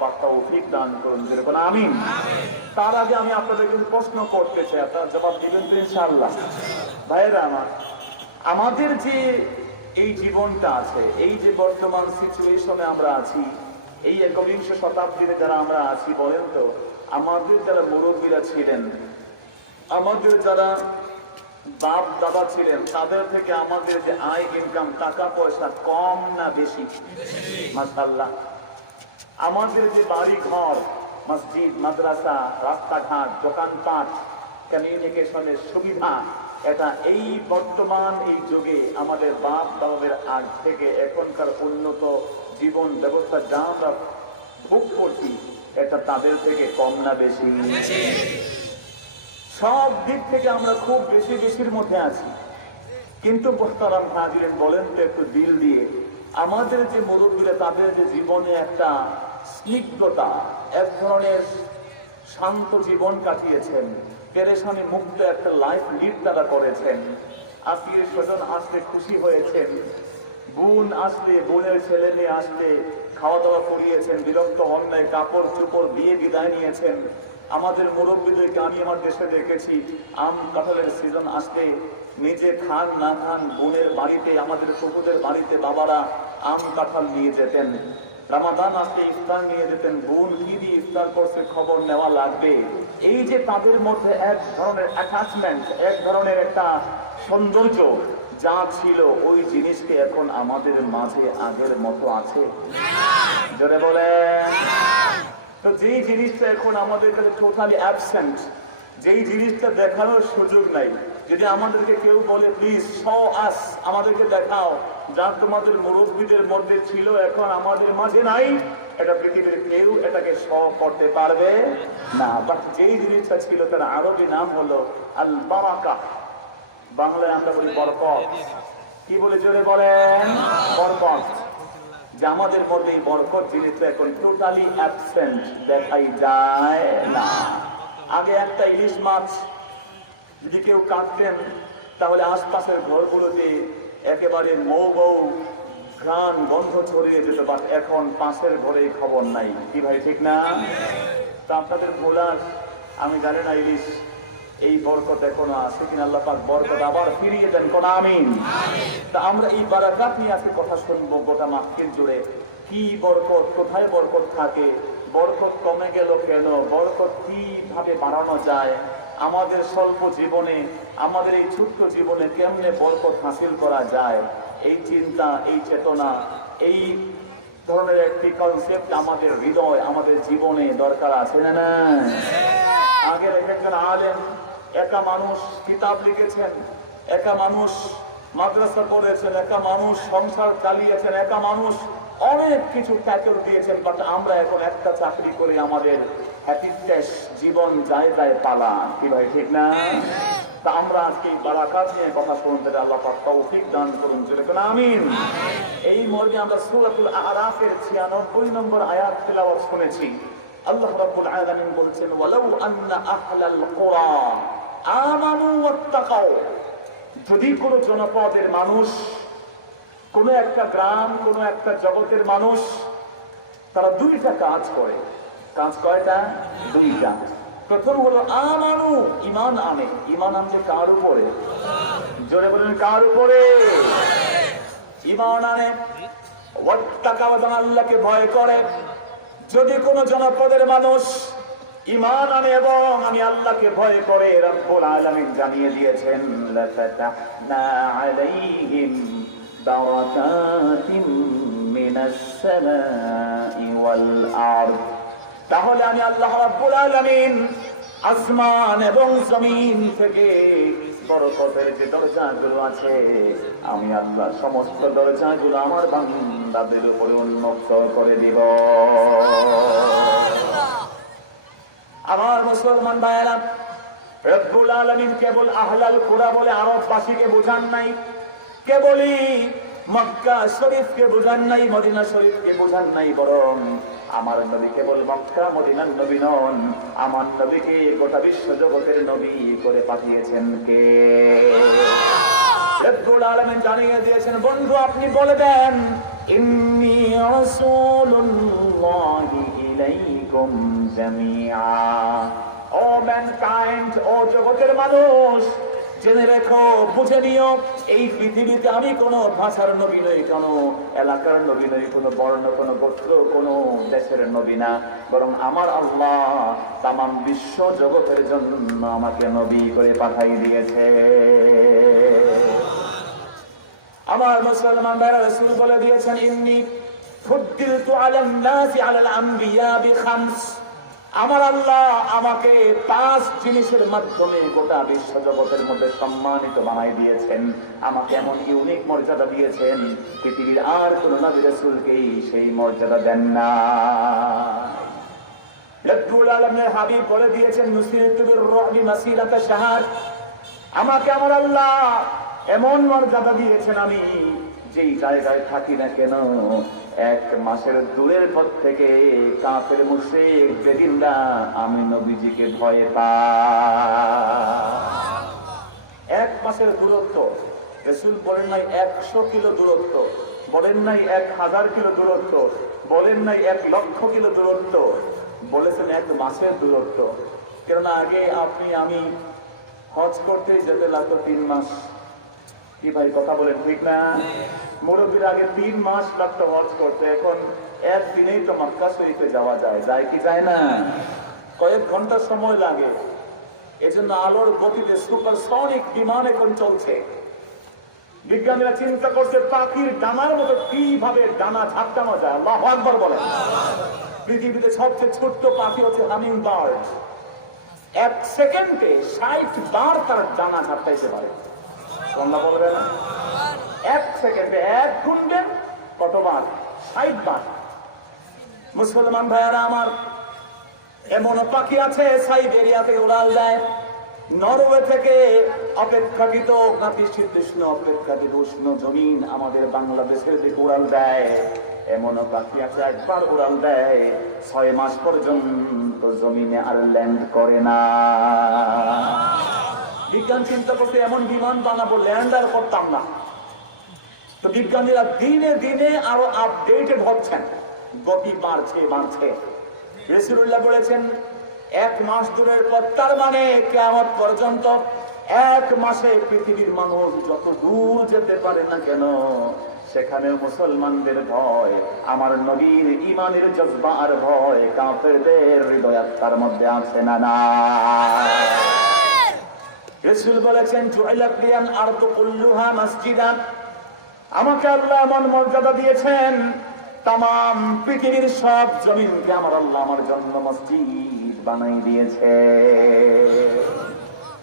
পাক তৌফিক দান করুন, যেরকম আমিন। তার আগে আমি আপনাদেরকে প্রশ্ন করতে চাই, আপনারা জবাব দিবেন তো ইনশাআল্লাহ? ভাইয়েরা আমার, আমাদের যে এই জীবনটা আছে, এই যে বর্তমান সিচুয়েশনে আমরা আছি, এই একবিংশ শতাব্দীতে যারা আমরা আছি, বলেন তো আমাদের যারা মুরব্বীরা ছিলেন, আমাদের যারা বাপ দাদা ছিলেন, তাদের থেকে আমাদের যে আয় ইনকাম, টাকা পয়সা কম না বেশি? মাশাআল্লাহ। আমাদের যে বাড়ি ঘর, মসজিদ, মাদ্রাসা, রাস্তাঘাট, দোকানপাট, কমিউনিকেশনের সুবিধা, এটা এই বর্তমান এই যুগে আমাদের বাপ দাদাদের আগ থেকে এখনকার উন্নত জীবন ব্যবস্থা যা আমরা ভোগ করছি, এটা তাদের থেকে কম না বেশি? সব দিক থেকে আমরা খুব বেশির মধ্যে আছি। কিন্তু মোহতারাম হাজিরিন, বলেন তো একটু দিল দিয়ে, আমাদের যে মুরব্বীরা, তাদের যে জীবনে একটা স্নিগ্ধতা, এক ধরনের শান্ত জীবন কাটিয়েছেন, পেরেশানি মুক্ত একটা লাইফ লিড তারা করেছেন। আত্মীয় স্বজন আসলে খুশি হয়েছেন, বোন আসলে, বোনের ছেলে মেয়ে আসলে খাওয়া দাওয়া করিয়েছেন, বিরক্ত হন নাই, কাপড় চোপড় দিয়ে বিদায় নিয়েছেন। আমাদের মুরব্বীদেরকে আমি আমার দেশে দেখেছি, আম কাঁঠালের সিজন আসলে নিজে খান না খান, বোনের বাড়িতে, আমাদের শ্বশুরের বাড়িতে বাবারা আম কাঁঠাল নিয়ে যেতেন। রমাদান আসলে ইফতার নিয়ে যেতেন, বোন কি দিয়ে ইফতার করছে খবর নেওয়া লাগবে। এই যে তাদের মধ্যে এক ধরনের অ্যাটাচমেন্ট, এক ধরনের একটা সৌন্দর্য যা ছিল, ওই জিনিসকে এখন আমাদের মাঝে আগের মতো আছে? জোরে বলেন। তো যেই জিনিসটা এখন আমাদের কাছে টোটালি অ্যাবসেন্ট, যেই জিনিসটা দেখানোর সুযোগ নাই, যদি আমাদেরকে কেউ বলে প্লিজ শো আস, আমাদেরকে দেখাও, যা তোমাদের মুরব্বীদের মধ্যে ছিল এখন আমাদের মাঝে নাই, এটা পৃথিবীর কেউ এটাকে শো করতে পারবে না। বাট যেই জিনিসটা ছিল তার আরবি নাম হলো আল বারাকা, বাংলায় আমরা বলি বরকত। কি বলে জোরে বলেন? বরকত। যে আমাদের মধ্যে এই বরকত জিনিসটা এখন টোটালি অ্যাবসেন্ট, দেখাই যায় না। আগে একটা ইলিশ মাছ যদি কেউ কাটতেন, তাহলে আশপাশের ঘরগুলোতে একেবারে মৌ বউ ঘ্রাণ গন্ধ ছড়িয়ে যেত, বাট এখন পাশের ঘরে খবর নাই। কি ভাই, ঠিক না? তা আপনাদের বলার, আমি জানি না ইলিশ এই বরকত এখনো আছে কিনা, আল্লাহ পাক বরকত আবার ফিরিয়ে দেন, কোন আমিন। তা আমরা এই বারাকাত নিয়ে আজকে কথা শুনবো গোটা মাহফিল জুড়ে। কি বরকত, কোথায় বরকত থাকে, বরকত কমে গেল কেন, বরকত কিভাবে বাড়ানো যায়, আমাদের স্বল্প জীবনে, আমাদের এই ছোট্ট জীবনে কেমনে বরকত হাসিল করা যায়, এই চিন্তা, এই চেতনা, এই ধরনের একটি কনসেপ্ট আমাদের হৃদয়, আমাদের জীবনে দরকার আছে না? আগের একজন আলেম, একা মানুষ কিতাব লিখেছেন, একা মানুষ মাদ্রাসা করেছেন, একা মানুষ সংসার চালিয়েছেন, একা মানুষ অনেক কিছু ট্যাকল দিয়েছেন। বাট আমরা এখন একটা চাকরি করে আমাদের হ্যাপিনেস জীবন যায় যায় পালা। কি ভাই, ঠিক না? তা আমরা আজকে বারাকাত নিয়ে কথা শুনতে, আল্লাহ পাক তৌফিক দান করুন, যেরকম আমিন। এই মর্মে আমরা সূরাতুল আরাফের 96 নম্বর আয়াত তেলাওয়াত শুনেছি। আল্লাহ রাব্বুল আলামিন বলছেন, ওয়ালাউ আন্না আহলাল কুরা আমানু ওয়াত্তাকাউ, যদি কোনো জনপদের মানুষ, কোনো একটা গ্রাম, কোনো একটা জগতের মানুষ, তারা দুইটা কাজ করে। কাজ কয়টা? দুইটা। প্রথম হলো আমানু, ঈমান আনে। ঈমান আনছে কার উপরে? জোরে বলেন, কার উপরে? ঈমান আনে। ওয়াত্তাকাউ, আল্লাহকে ভয় করে। যদি কোন জনপদের মানুষ ঈমান আনে এবং আমি আল্লাহকে ভয় করে, রব্বুল আলামিন জানিয়ে দিয়েছেন, লাফাতাহনা আলাইহিম বারাকাতিম মিনাস সামাই ওয়াল আরদ, তাহলে আমি আল্লাহ রাব্বুল আলামিন আসমান এবং জমিন থেকে বরকতের যে দরজাগুলো আছে, আমি আল্লাহ সমস্ত দরজাগুলো আমার বান্দাদের উপরে উন্মুক্ত করে দিব। আমার মুসলমান ভাইয়েরা, রব্বুল আলামিন কেবল আহলাল কুরা বলে আরববাসীকে বোঝান নাই, কেবলই মক্কা শরীফকে বোঝান নাই, মদিনা শরীফকে বোঝান নাই, বরং আমার নবী কেবল মক্কা মদিনার নবী নন, আমার নবীকে গোটা বিশ্ব জগতের নবী করে পাঠিয়েছেন কে? রব্বুল আলামিন জানিয়ে দিয়েছেন, বন্ধু আপনি বলে দেন, ইন্নী রাসূলুল্লাহি ইলাইকুম জামিআ। ও ম্যানকাইন্ড, ও জগতের মানুষ, জেনে রেখো, বুঝে নিও, এই পৃথিবীতে আমি কোনো ভাষার নবী নই, কোনো এলাকার নবী নই, কোনো বর্ণ, কোনো গোত্র, কোনো দেশের নবী না, বরং আমার আল্লাহ তামাম বিশ্ব জগতের জন্য আমাকে নবী করে পাঠাই দিয়েছে। আমার মুসলমান ভাইরা, রাসূল বলে দিয়েছেন, ইন্নী ফুদ্দিলতু আলান নাসি আলাল আমবিয়া বিখামস। আমার আল্লাহ আমাকে 5 জিনিসের মাধ্যমে গোটা বিশ্ব জগতের মধ্যে সম্মানিত বানাই দিয়েছেন। আমাকে এমন ইউনিক মর্যাদা দিয়েছেন, পৃথিবীর আর কোন নবী রাসূলকেই সেই মর্যাদা দেন না। রব্বুল আলামিনের হাবিব বলে দিয়েছেন, নুসিরতু বির-রু'বি মাসিরাতা শাহার। আমাকে আমার আল্লাহ এমন মর্যাদা দিয়েছেন, আমি যেই জায়গায় থাকি না কেন 1 মাসের দূরের পথ থেকে কাফের মুশরিক বেদিনরা আমি নবীজিকে ভয় পাই। 1 মাসের দূরত্ব, রাসূল বলেন নাই 100 কিলো দূরত্ব, বলেন নাই 1000 কিলো দূরত্ব, বলেন নাই 1 লক্ষ কিলো দূরত্ব, বলেছেন 1 মাসের দূরত্ব। কেননা আগে আপনি আমি হজ করতে যেতে লাগতো 3 মাস। কি ভাই কথা বলেন, ঠিক না? মুরব্বীর আগে 3 মাস লাগতো হজ করতে, এখন 1 দিনেই তো মক্কা শরীফে যাওয়া যায়। যায় কি যায় না? কয়েক ঘন্টা সময় লাগে। এজন্য আলোর গতিতে সুপারসনিক বিমান এখন চলছে। বিজ্ঞানীরা চিন্তা করছে পাখির ডানার মতো কিভাবে ডানা ঝাপটানো যায়। আল্লাহু আকবার বলেন। পৃথিবীতে সবচেয়ে ছোট্ট পাখি হচ্ছে হামিং বার্ড। 1 সেকেন্ডে 60 বার তার ডানা ঝাপটাইতে পারে। আল্লাহ বলবেন 1 সেকেন্ডে 1 গুণবেন কতবার? 60 বার। মুসলমান ভাইয়ারা আমার, এমন পাখি আছে সাইবেরিয়াতে উড়াল দেয়, নরওয়ে থেকে অপেক্ষাকৃত নাতিশীতোষ্ণ অপেক্ষাকৃত উষ্ণ জমিন আমাদের বাংলাদেশের দিকে উড়াল দেয়। এমন পাখি আছে একবার উড়াল দেয় 6 মাস পর্যন্ত জমিনে আর ল্যান্ড করে না। বিজ্ঞান চিন্তা করতে এমন বিমান বানাবো, ল্যান্ড আর করতাম না। তো বিজ্ঞানীরা দিনে দিনে আরো আপডেটেড হচ্ছেন, গতি বাড়ছে বাড়ছে। রাসূলুল্লাহ বলেছেন 1 মাস দূরের পর, তার মানে কিয়ামত পর্যন্ত 1 মাসে পৃথিবীর মানুষ যত দূর যেতে পারে না কেন, সেখানে মুসলমানদের ভয়, আমার নবীর ঈমানের জজবা আর ভয় কাফেরদের হৃদয় তার মধ্যে আছে না? না। রাসূল বলেছেন, জুইলাত লিয়াল আরদু কুল্লুহা মাসজিদান। আমাকে আল্লাহ এমন মর্যাদা দিয়েছেন, তামাম পৃথিবীর সব জমিনকে আমার আল্লাহ আমার জন্য মসজিদ বানাই দিয়েছে।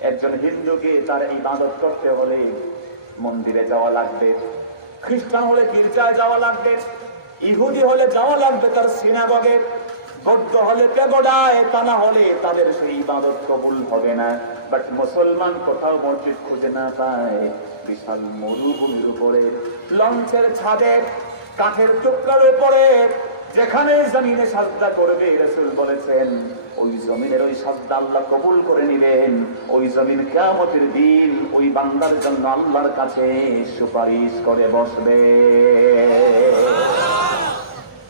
একজন হিন্দুকে তার ইবাদত করতে হলে মন্দিরে যাওয়া লাগবে, খ্রিস্টান হলে গির্জায় যাওয়া লাগবে, ইহুদি হলে যাওয়া লাগবে তার সিনাগগে, বৌদ্ধ হলে পেগোডায়, তা না হলে তাদের সেই ইবাদত কবুল হবে না। বাট মুসলমান কোথাও মসজিদ খুঁজে না পায়, বিশাল মরুভূমির উপরে, লঞ্চের ছাদে, কাঠের টুকরার উপরে, যেখানে জমিনে সাজদা করবে, রাসূল বলেছেন ওই জমিনের ওই সাজদা আল্লাহ কবুল করে নিলেন। ওই জমিন কিয়ামতের দিন ওই বান্দার জন্য আল্লাহর কাছে সুপারিশ করে বসবে।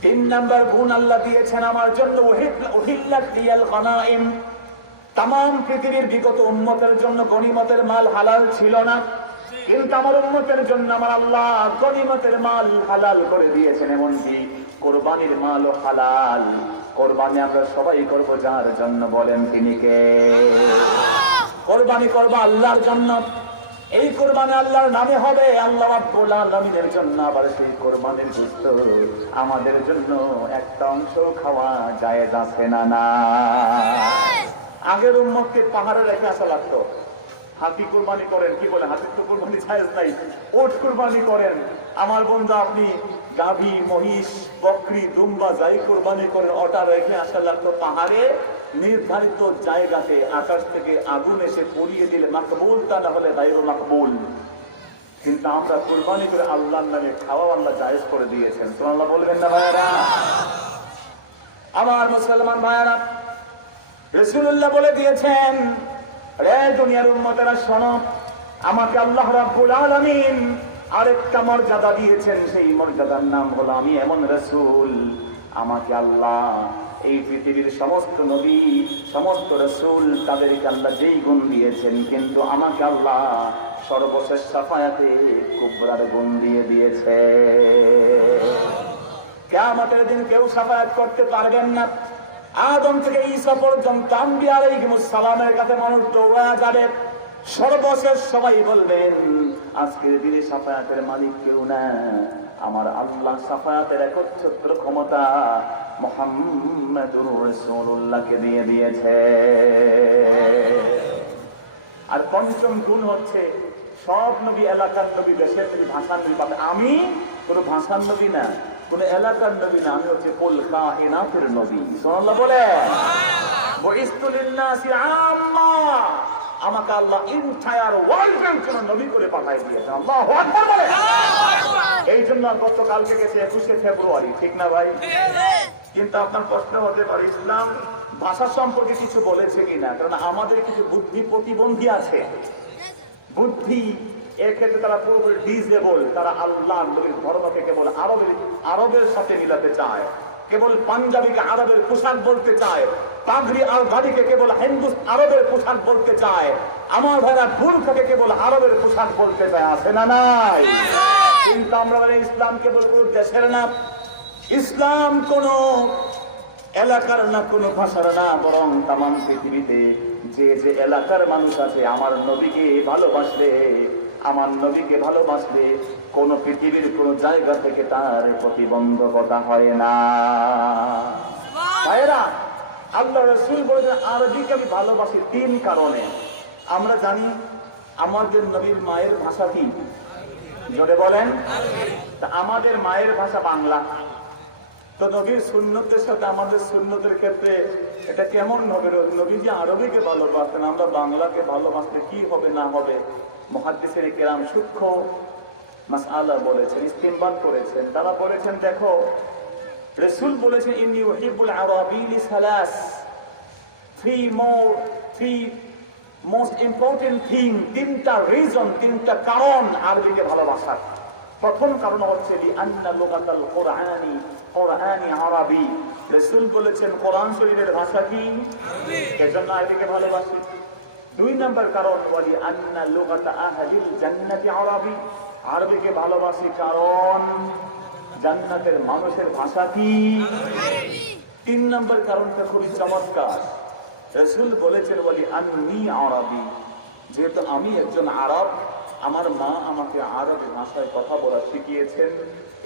3 নাম্বার গুণ আল্লাহ দিয়েছেন আমার জন্য, উহিল্লাত লিয়াল গনাইম। তামাম পৃথিবীর বিগত উম্মতের জন্য গনিমতের মাল হালাল ছিল না, কিন্তু আমার উম্মতের জন্য আমার আল্লাহ গনিমতের মাল হালাল করে দিয়েছেন। এমনকি কোরবানির মালও হালাল। কোরবানি আমরা সবাই করব যার জন্য, বলেন তিনি কে? কোরবানি করব আল্লাহর জন্য। এই কোরবানি আল্লাহর নামে হবে, আল্লাহ রাব্বুল আলামিনের জন্য। আবার সেই কোরবানির গোশত আমাদের জন্য একটা অংশ খাওয়া জায়েজ আছে না? না। আগের উম্মতকে পাহাড়ে রেখে আসা লাগতো। হাতি কুরবানি করেন, কি বলে, হাতির তো কুরবানি জায়েজ নাই, ওট কুরবানি করেন। আমার বন্ধু, আপনি গাভী, মহিষ, বকরি, দুম্বা যাই কুরবানি করেন, ওটা রেখে আসা লাগতো পাহাড়ে, নির্ধারিত জায়গাতে। আকাশ থেকে আগুন এসে পড়িয়ে দিলে মাকবুল, তা না হলে গায়রু মাকবুল। কিন্তু আমরা কুরবানি করে আল্লাহর নামে খাওয়া আল্লাহ জায়েজ করে দিয়েছেন। সুবহানাল্লাহ বলবেন না ভাইয়ারা? আমার মুসলমান ভাইয়ারা, রাসূলুল্লাহ বলে দিয়েছেন, রে দুনিয়ার উম্মতেরা শোনো, আমাকে আল্লাহ রাব্বুল আলামিন আরেকটা মর্যাদা দিয়েছেন। সেই মর্যাদার নাম হলো আমি এমন রাসূল, আমাকে আল্লাহ এই পৃথিবীর সমস্ত নবী, সমস্ত রাসূল, তাদেরকে আল্লাহ যেই গুণ দিয়েছেন, কিন্তু আমাকে আল্লাহ সর্বশেষ শাফায়াতে কুবরার গুণ দিয়ে দিয়েছে। কিয়ামতের দিন কেউ শাফায়াত করতে পারবেন না। আদম থেকে ঈসা পর্যন্ত আম্বিয়া আলাইহিমুস সালামের কাছে মানুষ দৌড়া যাবে, সর্বশেষ সবাই বলবেন আজকের দিনে শাফায়াতের মালিক কেউ না, আমার আল্লাহ শাফায়াতের একচ্ছত্র ক্ষমতা মুহাম্মাদুর রাসূলুল্লাহকে দিয়ে দিয়েছে। আর পঞ্চম গুণ হচ্ছে, সব নবী এলাকার নবী, দেশের নবী, ভাষার নবী পাবে। আমি কোন ভাষার নবী না, কোন এলাকার নবী না, আমি হচ্ছে কুল কায়নাতের নবী। সুবহানাল্লাহ বলে। বুইসতু লিন-নাসি আম্মা, আমাকে আল্লাহ এন্টায়ার ওয়ার্ল্ডের জন্য নবী করে পাঠিয়ে দিয়েছেন। আল্লাহু আকবার বলে। এই জন্য গতকালকে গেছে 21শে ফেব্রুয়ারি, ঠিক না ভাই? কিন্তু আপনার প্রশ্ন হতে পারে ইসলাম ভাষা সম্পর্কে কিছু বলেছে কিনা, কারণ আমাদের কিছু বুদ্ধি প্রতিবন্ধী আছে। বুদ্ধি এক্ষেত্রে তারা পুরোপুরি ডিসেবল, তারা আল্লাহ নবীর ধর্মকে কেবল আরবের সাথে মিলাতে চায়, কেবল পাঞ্জাবিকে আরবের পোশাক বলতে চায়, পাগড়ি আর গাড়িকে কেবল হিন্দু আরবের পোশাক বলতে চায়, আমার ভাইরা বুরখাকে কেবল আরবের পোশাক বলতে চায়। আছে না নাই? কিন্তু আমরা বলি ইসলাম কেবল কোন দেশের না, ইসলাম কোন এলাকার না, কোন ভাষার না, বরং তামাম পৃথিবীতে যে যে এলাকার মানুষ আছে আমার নবীকে ভালোবাসলে, আমার নবীকে ভালোবাসলে কোন পৃথিবীর কোন জায়গা থেকে তার প্রতিবন্ধকতা হয় না। ভাইরা, আল্লাহ রাসূল বলেছেন আরবিকে আমি ভালোবাসি 3 কারণে। আমরা জানি আমাদের নবীর মায়ের ভাষা কি? জোরে বলেন। তা আমাদের মায়ের ভাষা বাংলা। তো নবীর সুন্নতের সাথে আমাদের সুন্নতের ক্ষেত্রে এটা কেমন হবে? নবী যে আরবিকে ভালোবাসেন, আমরা বাংলাকে ভালোবাসলে কি হবে না হবে? মুহাদ্দিসের কেরাম সূক্ষ্ম মাসআলা বলেছেন, ইস্তিমবাত করেছেন। তারা বলেছেন, দেখো রাসূল বলেছেন ইন্নী উহিব্বুল আরাবী লিসালাস, থ্রি মোস্ট ইম্পর্টেন্ট থিং, 3টা রিজন, 3টা কারণ আরবিকে ভালোবাসার। প্রথম কারণ হচ্ছে লিআন্না লুগাতাল কুরআনি আরবী। রাসূল বলেছেন কোরআন শরীফের ভাষা কি? আরবি, এজন্য আরবিকে ভালোবাসি। 2 নম্বর কারণ ওয়ালি আন্না লুগাতা আহলিল জান্নাতি আরবী, আরবিকে ভালোবাসি কারণ জান্নাতের মানুষের ভাষা কি? আরবি। 3 নম্বর কারণটা খুবই চমৎকার। রাসূল বলেছেন ওয়ালি আন্নী আরবী, যেহেতু আমি একজন আরব, আমার মা আমাকে আরবি ভাষায় কথা বলা শিখিয়েছেন,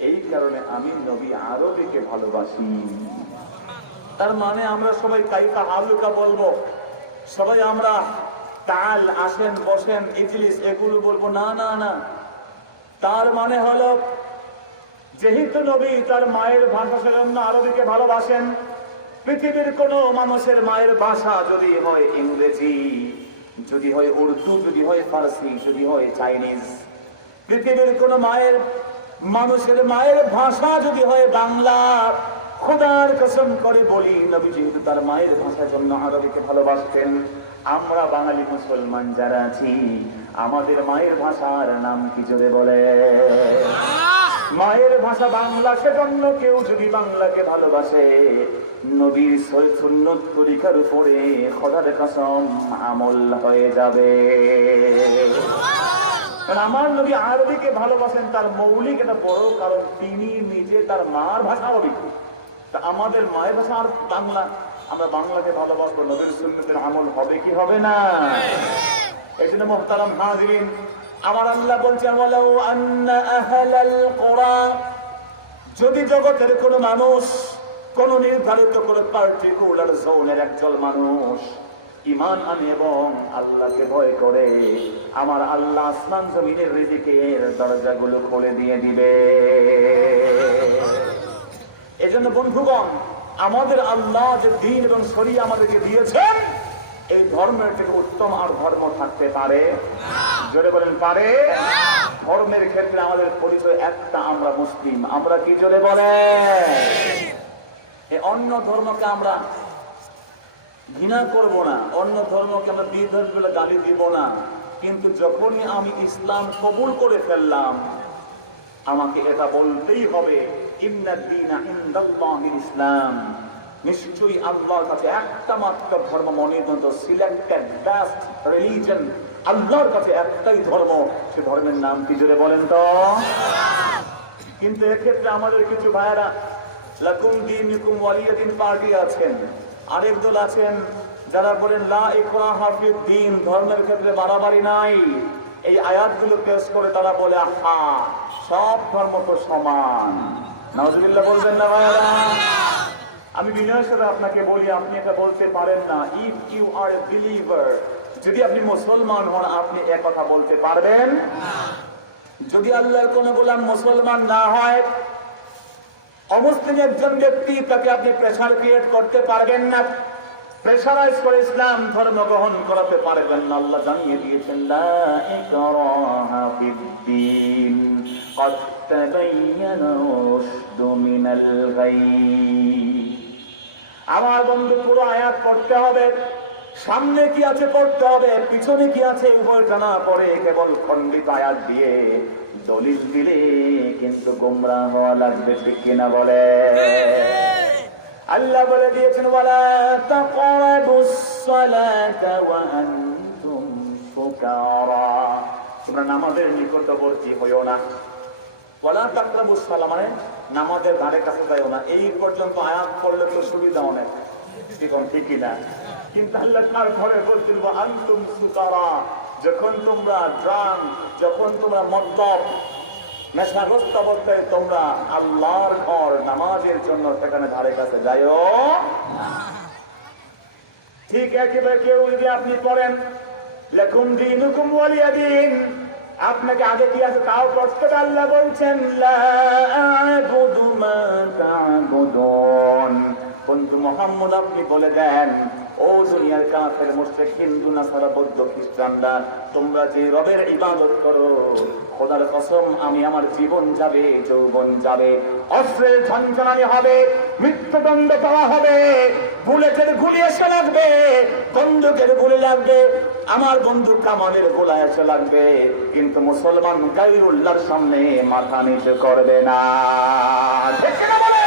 এই কারণে আমি নবী আরবিকে ভালোবাসি। তার মানে আমরা সবাই কাইফা হালুকা বলবো, সবাই আমরা তাল, আসেন, বসেন, ইজলিস এগুলো বলবো না, না, না। তার মানে হলো যেহেতু নবী তার মায়ের ভাষা সেজন্য আরবিকে ভালোবাসেন। পৃথিবীর কোন মানুষের মায়ের ভাষা যদি হয় ইংরেজি, যদি হয় উর্দু, যদি হয় ফার্সি, যদি হয় চাইনিজ, পৃথিবীর কোন মানুষের মায়ের ভাষা যদি হয় বাংলা, খোদার কসম করে বলি নবী যেহেতু তার মায়ের ভাষার জন্য আরবিকে ভালোবাসতেন। আমরা বাঙালি মুসলমান যারা আছি, আমাদের মায়ের ভাষার নাম কি জোরে বলে? মায়ের ভাষা বাংলা। সেজন্য কেউ যদি বাংলাকে ভালোবাসে, নবীর সুন্নত তরিকার উপরে খোদার কসম আমল হয়ে যাবে। আমার নবী আরবিকে ভালোবাসেন, তার মৌলিক একটা বড় কারণ তিনি নিজে তার মার ভাষা আরবি। তা আমাদের মায়ের ভাষা আর বাংলা, আমরা বাংলাকে ভালোবাসবো, নবীর সুন্নতের আমল হবে কি হবে না? এই জন্য মুহতারাম হাজিরিন, আমার আল্লাহ বলছেন ওয়ালাউ আন্না আহলাল কুরা, যদি জগতের কোন মানুষ, কোন নির্ধারিত কোন পার্টিকুলার জোনের একজন মানুষ ঈমান আনে এবং আল্লাহকে ভয় করে, আমার আল্লাহ আসমান জমিনের রিজিকের দরজাগুলো খুলে দিয়ে দিবে। এজন্য বন্ধুগণ, আমাদের আল্লাহ যে দ্বীন এবং শরীয়ত আমাদেরকে দিয়েছেন, এই ধর্মের থেকে উত্তম আর ধর্ম থাকতে পারে? জোরে বলেন পারে? ধর্মের ক্ষেত্রে আমাদের পরিচয় একটা, আমরা মুসলিম। আমরা কি জোরে বলে? এই অন্য ধর্মকে আমরা ঘৃণা করব না, অন্য ধর্মকে আমরা বিদ্বেষ বলে গালি দিব না, কিন্তু যখনই আমি ইসলাম কবুল করে ফেললাম, আমাকে এটা বলতেই হবে ইন্নাদ দীনা ইনদাল্লাহিল ইসলাম, নিশ্চয়ই আল্লাহর কাছে একটা মাত্র ধর্ম মনোনীত, সিলেক্টেড বেস্ট রিলিজন, আল্লাহর কাছে একটাই ধর্ম, সে ধর্মের নাম কি জোরে বলেন তো? কিন্তু এক্ষেত্রে আমাদের কিছু ভাইয়েরা লাকুম দীনুকুম ওয়ালিয়া দিন পার্টি আছেন, আরেক দল আছেন যারা বলেন লা ইকরাহা ফিদ্দীন, ধর্মের ক্ষেত্রে বাড়াবাড়ি নাই। এই আয়াতগুলো পেশ করে তারা বলে আহা সব ধর্ম তো সমান। নাউজুবিল্লাহ বলবেন না ভাইয়েরা? আমি বিনয়ের সাথে আপনাকে বলি, আপনি এটা বলতে পারেন না। If you are a believer, যদি আপনি মুসলমান হন, আপনি এক কথা বলতে পারবেন। যদি আল্লাহর কোন গোলাম মুসলমান না হয়, অমুসলিম একজন ব্যক্তি, তাকে আপনি প্রেসার ক্রিয়েট করতে পারবেন না, প্রেসারাইজ করে ইসলাম ধর্ম গ্রহণ করাতে পারবেন না। আল্লাহ জানিয়ে দিয়েছেন লা ইকরাহা ফিদ্দীন ক্বাদ তাবায়্যানা রুশদু মিনাল গাই। আমার বন্ধু পুরো আয়াত পড়তে হবে, সামনে কি আছে পড়তে হবে, পিছনে কি আছে উভয় জানা পড়ে কেবল খণ্ডিত আয়াত দিয়ে দলিল দিলে কিন্তু গোমরাহ হওয়া লাগবে, ঠিক কিনা বলে? আল্লাহ বলে দিয়েছেন ওয়ালা তাকরাবুস সালাতা ওয়া আনতুম সুকারা, তোমরা নামাজের নিকটবর্তী হইও না। ওয়ালা তাকরাবুস সালাত মানে নামাজের ধারে কাছে যাইও না। এই পর্যন্ত আয়াত পড়লে তো সুবিধা অনেক, ঠিকই না? কিন্তু আল্লাহ তারপরে বলছেন ওয়া আনতুম সুকারা, যখন তোমরা ড্রাঙ্ক, যখন তোমরা মদ্যপ নেশাগ্রস্ত অবস্থায় তোমরা আল্লাহর ঘর নামাজের জন্য সেখানে ধারে কাছে যাইও না। ঠিক একেবারে কেউ যদি আপনি পড়েন লাকুম দীনুকুম ওয়ালিয়া দিন, আপনাকে আগে কি আছে তাও প্রশ্ন আল্লাহ বলছেন লা আ'বুদু মা তা'বুদুন। বন্ধু মুহাম্মদ আপনি বলে দেন, ও দুনিয়ার কাফের মুশরিক হিন্দু নাসারা বৌদ্ধ খ্রিস্টানরা, তোমরা যে রবের ইবাদত করো, খোদার কসম আমি আমার জীবন যাবে, যৌবন যাবে, অস্ত্রের ঝনঝনানি হবে, মৃত্যুদণ্ড পাওয়া হবে, বুলেটের গুলি এসে লাগবে, বন্দুকের গুলি লাগবে, আমার বন্ধু কামানের গোলা এসে লাগবে, কিন্তু মুসলমান গায়রুল্লাহর সামনে মাথা নিচু করবে না। ঠিক না বলে?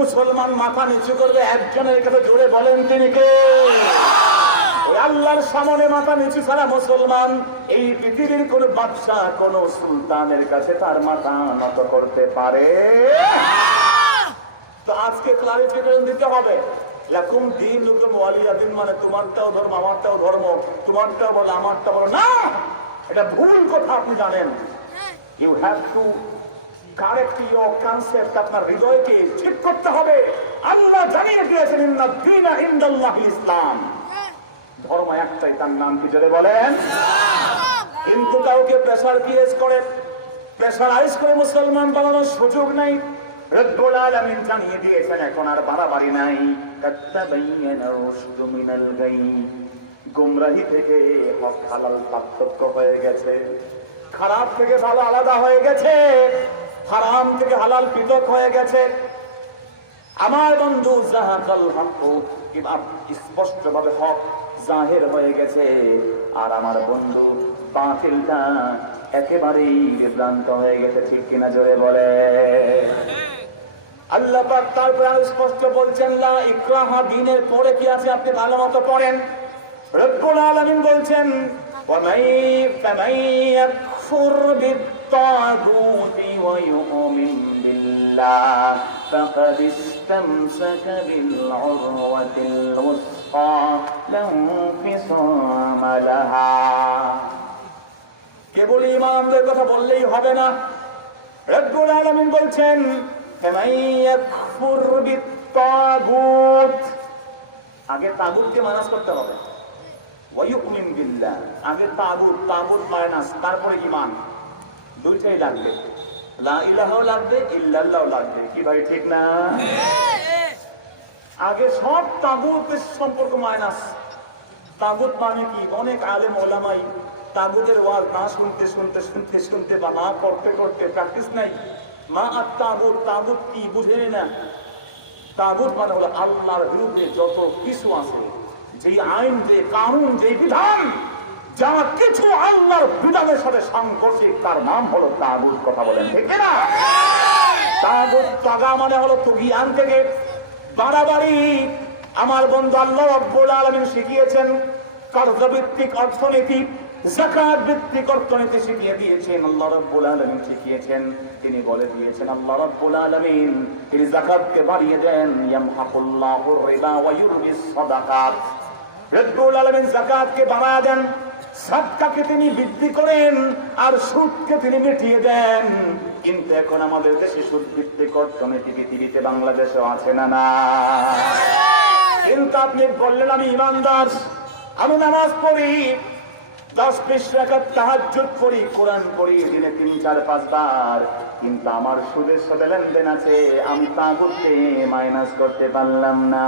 মুসলমান মাথা নিচু করবে, একজনের কাছে জোরে বলেন তিনি কে? আল্লাহর সামনে মাথা নিচু ছাড়া মুসলমান এই পৃথিবীর কোন বাদশাহ, কোন সুলতানের কাছে তার মাথা নত করতে পারে? তো আজকে ক্লারিফিকেশন দিতে হবে, লাকুম দীনুকুম ওয়ালিয়া দিন মানে তোমারটাও ধর্ম আমারটাও ধর্ম, তোমারটাও বলো আমারটাও বলো না, এটা ভুল কথা। আপনি জানেন you have to correct your concept, আপনার হৃদয়কে ঠিক করতে হবে। আল্লাহ জানিয়ে দিয়েছেন ইন্না দীনা ইনদাল্লাহিল ইসলাম, ধর্ম একটাই, তার নাম কি জোরে বলেন? কিন্তু কাউকে প্রেসারাইজ করে মুসলমান বানানোর সুযোগ নাই। রব্বুল আলামিন জানিয়ে দিয়েছেন এখন আর বাড়াবাড়ি নাই। তাবায়্যানা রুশদু মিনাল গাই, গুমরাহি থেকে হক হালাল পার্থক্য হয়ে গেছে, খারাপ থেকে ভালো আলাদা হয়ে গেছে, হারাম থেকে হালাল পৃথক হয়ে গেছে। আমার বন্ধু জাহাকাল হক, স্পষ্ট ভাবে হক জাহির হয়ে গেছে, আর আমার বন্ধু বাতিলটা একেবারেই বিভ্রান্ত হয়ে গেছে, ঠিক কিনা জোরে বলে? আল্লাহ পাক তারপরে আরো স্পষ্ট বলছেন লা ইকরাহা, দ্বীনের পরে কি আছে আপনি ভালো মতো পড়েন। রব্বুল আলামিন বলছেন ওয়ামাই ইয়াকফুর বিত-তাগুতি ওয়া ইউমিন বিল্লাহ ফাকাদ ইসতামসাকা বিল উরওয়াতিল উসকা লা ইনফিসামা লাহা। কেবল ইমানদের কথা বললেই হবে না, রব্বুল আলামিন বলছেন ফামাই ইয়াকফুর বিত-তাগুত, আগে তাগুতকে মানাস করতে হবে, ওয়া ইউমিন বিল্লাহ, আগে তাগুত মানাস, তারপরে ঈমান, দুইটাই লাগবে। লা ইলাহাও লাগবে, ইল্লাল্লাহও লাগবে, কি ভাই ঠিক না? আগে সব তাগুতের সম্পর্ক মাইনাস। তাগুত মানে কি? অনেক আলেম ওলামাই তাগুতের ওয়াজ না শুনতে বা না করতে প্র্যাকটিস নাই। মা আর তাগুত কি বুঝেনি না? তাগুত মানে হলো আল্লাহর বিরুদ্ধে যত কিছু আছে, যেই আইন, যে কানুন, যে বিধান, যা কিছু আল্লাহর বিধানের সাথে সাংঘর্ষিক, তার নাম হলো তাগুত। কথা বলেন ঠিক না? তাগুত, তাগা মানে হলো তুগিয়ান থেকে, বাড়াবাড়ি আমার বন্ধু আল্লাহ রাব্বুল আলামিন শিখিয়েছেন কর্মভিত্তিক অর্থনীতি, যাকাত ভিত্তিক অর্থনীতি শিখিয়ে দিয়েছেন আল্লাহ রাব্বুল আলামিন শিখিয়েছেন। তিনি বলে দিয়েছেন আল্লাহ রাব্বুল আলামিন তিনি যাকাতকে বাড়িয়ে দেন, ইয়ামহাকুল্লাহু রিবা ওয়া ইউরবিস সাদাকাত। রব্বুল আলামিন যাকাতকে বাড়ায় দেন, সাদকাকে তিনি বৃদ্ধি করেন, আর সুদকে তিনি মিটিয়ে দেন। কিন্তু এখন আমাদের দেশে সুদ ভিত্তিক অর্থনীতি পৃথিবীতে বাংলাদেশেও আছে না না? কিন্তু আপনি বললেন আমি ইমানদার, আমি নামাজ পড়ি, 10-20 রাকাত তাহাজ্জুদ পড়ি, কোরআন পড়ি দিনে 3-4-5 বার, কিন্তু আমার সুদের সাথে লেনদেন আছে, আমি তাগুতকে মাইনাস করতে পারলাম না।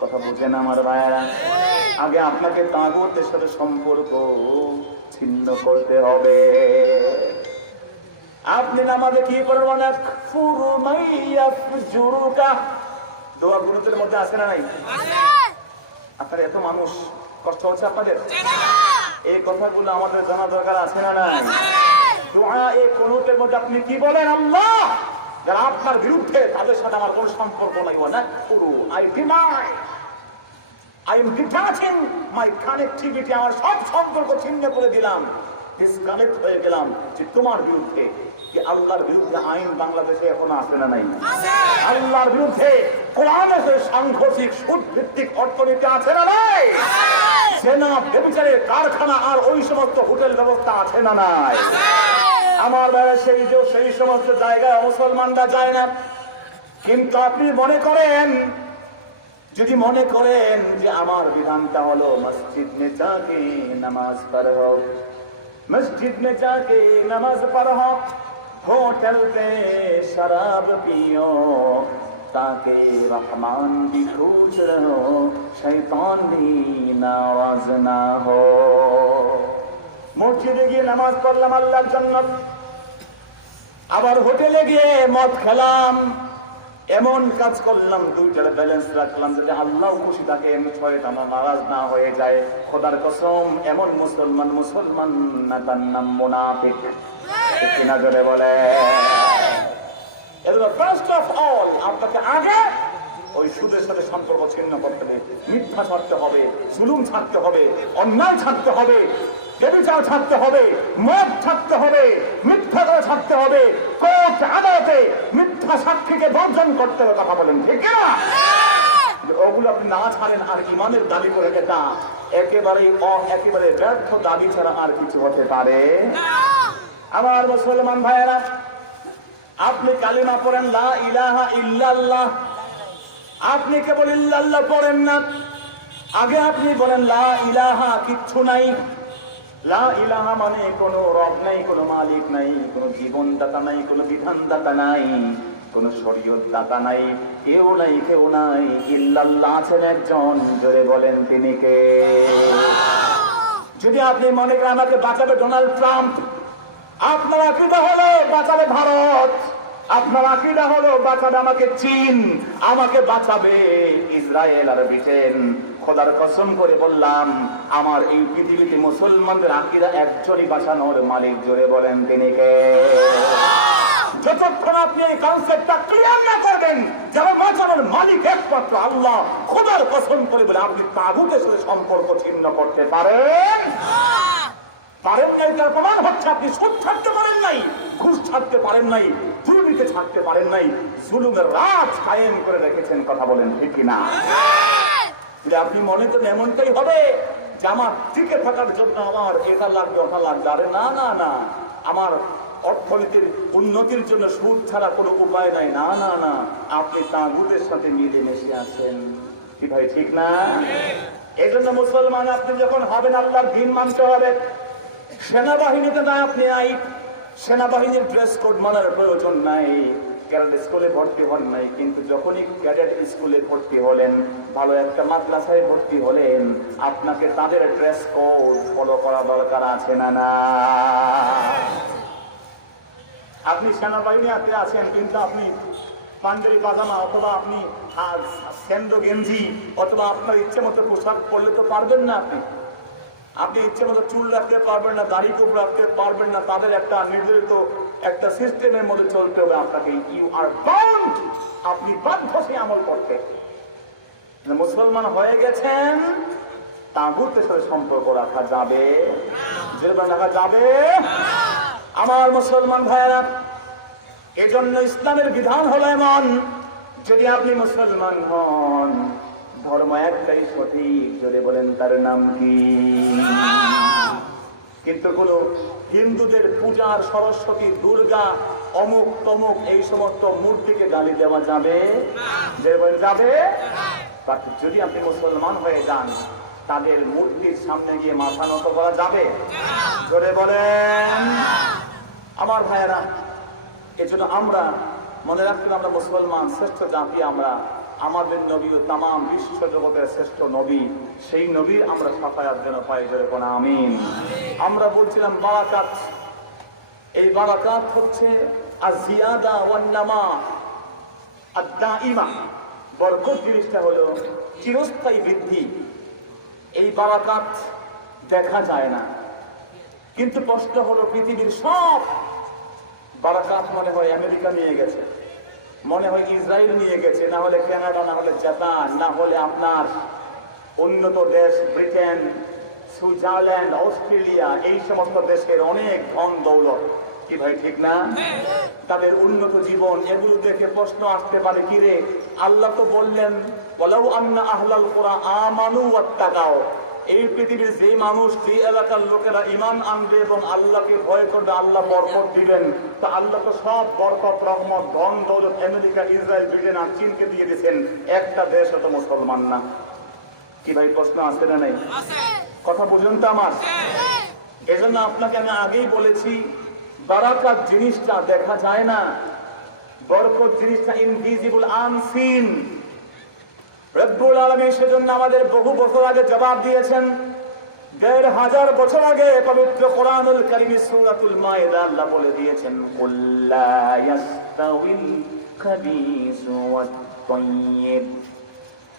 কথা বুঝেন আমার ভাইয়েরা? আগে আপনাকে তাগুতের সাথে সম্পর্ক ছিন্ন করতে হবে। আপনি নামাজে কি করবেন? দোয়া গুরুত্বের মধ্যে আছে না নাই? আপনার এত মানুষ কষ্ট হচ্ছে আপনাদের, এই কথাগুলো আমাদের জানা দরকার আছে না নাই? দোয়া এই কুনুতের মধ্যে আপনি কি বলেন? আল্লাহ, যারা আপনার বিরুদ্ধে তাদের সাথে আমার কোনো সম্পর্ক নাই, না পুরো I am detaching my connectivity, আমার সব সম্পর্ক ছিন্ন করে দিলাম, ডিসকানেক্ট হয়ে গেলাম যে তোমার বিরুদ্ধে। যে আল্লাহর বিরুদ্ধে আইন বাংলাদেশে এখন আসে না নাই? আল্লাহর বিরুদ্ধে কোরআনের সাংঘর্ষিক সুদ ভিত্তিক অর্থনীতি আছে না নাই? সেনা ব্যভিচারের কারখানা আর ওই সমস্ত হোটেল ব্যবস্থা আছে না নাই? আমার বেলা সেই সমস্ত জায়গায় মুসলমানরা যায় না। কিন্তু আপনি মনে করেন, যদি মনে করেন যে আমার বিধানটা হলো মসজিদ মে যাকে নামাজ পড়ো, মসজিদ মে যাকে নামাজ পড়ো, होटल पे शराब पियो, ताकि रहमान भी खुश रहो, शैतान भी नाराज ना हो। মসজিদে গিয়ে নামাজ পড়লাম আল্লাহর জন্য, আবার হোটেলে গিয়ে মদ খেলাম, এমন কাজ করলাম, দুইটার ব্যালেন্স রাখলাম যাতে আল্লাহ খুশি থাকে, শয়তান নারাজ না হয়ে যায়। খোদার কসম, এমন মুসলমান না, তার নাম মুনাফিক। কিনা জোরে বলে? ফার্স্ট অফ অল আপনাকে আগে ওই সুদের সাথে সম্পর্ক ছিন্ন করতে হবে, মিথ্যা ছাড়তে হবে, জুলুম ছাড়তে হবে, অন্যায় ছাড়তে হবে, ব্যভিচার ছাড়তে হবে, মদ ছাড়তে হবে, মিথ্যা করে ছাড়তে হবে, কোর্ট আদালতে মিথ্যা সাক্ষীকে বর্জন করতে হবে। কথা বলেন ঠিক না? ওগুলো আপনি না ছাড়েন আর ইমানের দাবি করে, এটা একেবারে ব্যর্থ দাবি ছাড়া আর কিছু হতে পারে? আমার মুসলমান ভাইয়েরা, আপনি কালিমা পড়েন লা ইলাহা ইল্লাল্লাহ, আপনি কেবল ইল্লাল্লাহ পড়েন না, আগে আপনি বলেন লা ইলাহা, কিচ্ছু নাই। লা ইলাহা মানে কোনো রব নাই, কোনো মালিক নাই, কোনো জীবনদাতা নাই, কোনো বিধানদাতা নাই, কোনো শরীয়ত দাতা নাই, কেউ নাই, ইল্লাল্লাহ আছেন একজন। জোরে বলেন তিনি কে? যদি আপনি মনে করেন আমাকে বাঁচাবে ডোনাল্ড ট্রাম্প, আপনার আকীদা হলো বাঁচাবে ভারত, আপনার আকীদা হলো বাঁচাবে আমাকে চীন, আমাকে বাঁচাবে ইসরায়েল আর ব্রিটেন, খোদার কসম করে বললাম আমার এই পৃথিবীতে মুসলমানদের আকীদা একজনই বাঁচানোর মালিক। জোরে বলেন তিনি কে? যতক্ষণ আপনি এই কনসেপ্টটা ক্লিয়ার না করবেন যারা বাঁচানোর মালিক একমাত্র আল্লাহ, খোদার কসম করে বলে আপনি তাগুতের সাথে সম্পর্ক ছিন্ন করতে পারেন নাই। তার প্রমাণ হচ্ছে আপনি সুদ ছাড়তে পারেন নাই, ঘুষ ছাড়তে পারেন নাই, দুর্নীতি ছাড়তে পারেন নাই, জুলুমের রাজ কায়েম করে রেখেছেন। কথা বলেন ঠিক কিনা? আপনি মনে করেন এমনটাই হবে যে আমার টিকে থাকার জন্য আমার এটা লাগবে ওটা লাগবে। আরে না না না, আমার অর্থনীতির উন্নতির জন্য সুদ ছাড়া কোনো উপায় নাই। না না না, আপনি তাগুতের সাথে মিলেমিশে আছেন। কি ভাই ঠিক না? এই জন্য মুসলমান আপনি যখন হবেন আল্লাহর দ্বীন মানতে হবে। সেনাবাহিনীতে না আপনি নাই, সেনাবাহিনীর ড্রেস কোড মানার প্রয়োজন নাই, ক্যাডেট স্কুলে ভর্তি হন নাই, কিন্তু যখনই ক্যাডেট স্কুলে ভর্তি হলেন, ভালো একটা মাদ্রাসায় ভর্তি হলেন, আপনাকে তাদের ড্রেস কোড ফলো করা দরকার আছে না না? আপনি সেনাবাহিনীতে আছেন কিন্তু আপনি পাঞ্জাবি পাজামা অথবা আপনি স্যান্ডো গেঞ্জি অথবা আপনার ইচ্ছে মতো পোশাক পরলে তো পারবেন না। আপনি ইচ্ছে মতো চুল রাখতে পারবেন না, দাড়ি টুপ রাখতে পারবেন না, তাদের একটা নির্ধারিত একটা সিস্টেমের মধ্যে চলতে হবে আপনাকে। ইউ আর বাউন্ড, আপনি বাধ্য সেই আমল করতে। মুসলমান হয়ে গেছেন, তাগুতের সাথে সম্পর্ক রাখা যাবে, যেটা রাখা যাবে। আমার মুসলমান ভাইয়েরা, এজন্য ইসলামের বিধান হলো এমন, যদি আপনি মুসলমান হন, ধর্ম একটাই সঠিক, যদি বলেন তার নাম কি? কিন্তু কোন হিন্দুদের পূজার সরস্বতী, দুর্গা, অমুক তমুক এই সমস্ত মূর্তিকে গালি দেওয়া যাবে? যাবে। যদি আপনি মুসলমান হয়ে যান, তাদের মূর্তির সামনে গিয়ে মাথা নত করা যাবে? জোরে বলেন। আমার ভাইয়েরা, এজন্য আমরা মনে রাখতে, আমরা মুসলমান শ্রেষ্ঠ জাতি, আমরা আমাদের নবী ও তামাম বিশ্ব জগতের শ্রেষ্ঠ নবী, সেই নবীর আমরা সাফায়াত যেন পাই, জোরে কোন আমিন। আমরা বলছিলাম বারাকাত, এই বারাকাত হচ্ছে আজিয়াদা ওয়ান নামা আদ-দাইমা। বরকত জিনিসটা হলো চিরস্থায়ী বৃদ্ধি। এই বারাকাত দেখা যায় না, কিন্তু প্রশ্ন হলো পৃথিবীর সব বারাকাত মনে হয় আমেরিকা নিয়ে গেছে, মনে হয় ইসরায়েল নিয়ে গেছে, না হলে কানাডা, না হলে জাপান, না হলে আপনার উন্নত দেশ ব্রিটেন, সুইজারল্যান্ড, অস্ট্রেলিয়া, এই সমস্ত দেশের অনেক ধন দৌলত। কি ভাই ঠিক না? তাদের উন্নত জীবন, এগুলো দেখে প্রশ্ন আসতে পারে, কি রে, আল্লাহ তো বললেন ওয়ালাউ আন্না আহলাল কুরআ আমানু ওয়াত্তাকাও, এই পৃথিবীর যে মানুষ, যে এলাকার লোকেরা ঈমান আনবে এবং আল্লাহকে ভয় করবে, আল্লাহ বরকত দিবেন। তো আল্লাহ তো সব বরকত, রহমত, ধন দৌলত আমেরিকা, ইসরায়েল, ব্রিটেন আর চীনকে দিয়ে দিয়েছেন, একটা দেশ তো মুসলমান না। কি ভাই প্রশ্ন আসছে না নাই? কথা বুঝুন তো আমার। এজন্য আপনাকে আমি আগেই বলেছি, বারাকাত জিনিসটা দেখা যায় না, বরকত জিনিসটা ইনভিজিবল, আনসিন। রব্বুল আলামিন সেজন্য আমাদের বহু বছর আগে জবাব দিয়েছেন। ১৫০০ বছর আগে পবিত্র কোরআনুল কারীমে সূরাতুল মায়েদা আল্লাহ বলে দিয়েছেন, কুল লা ইয়াস্তাউিল খাবিসু ওয়াত তাইয়্যিব,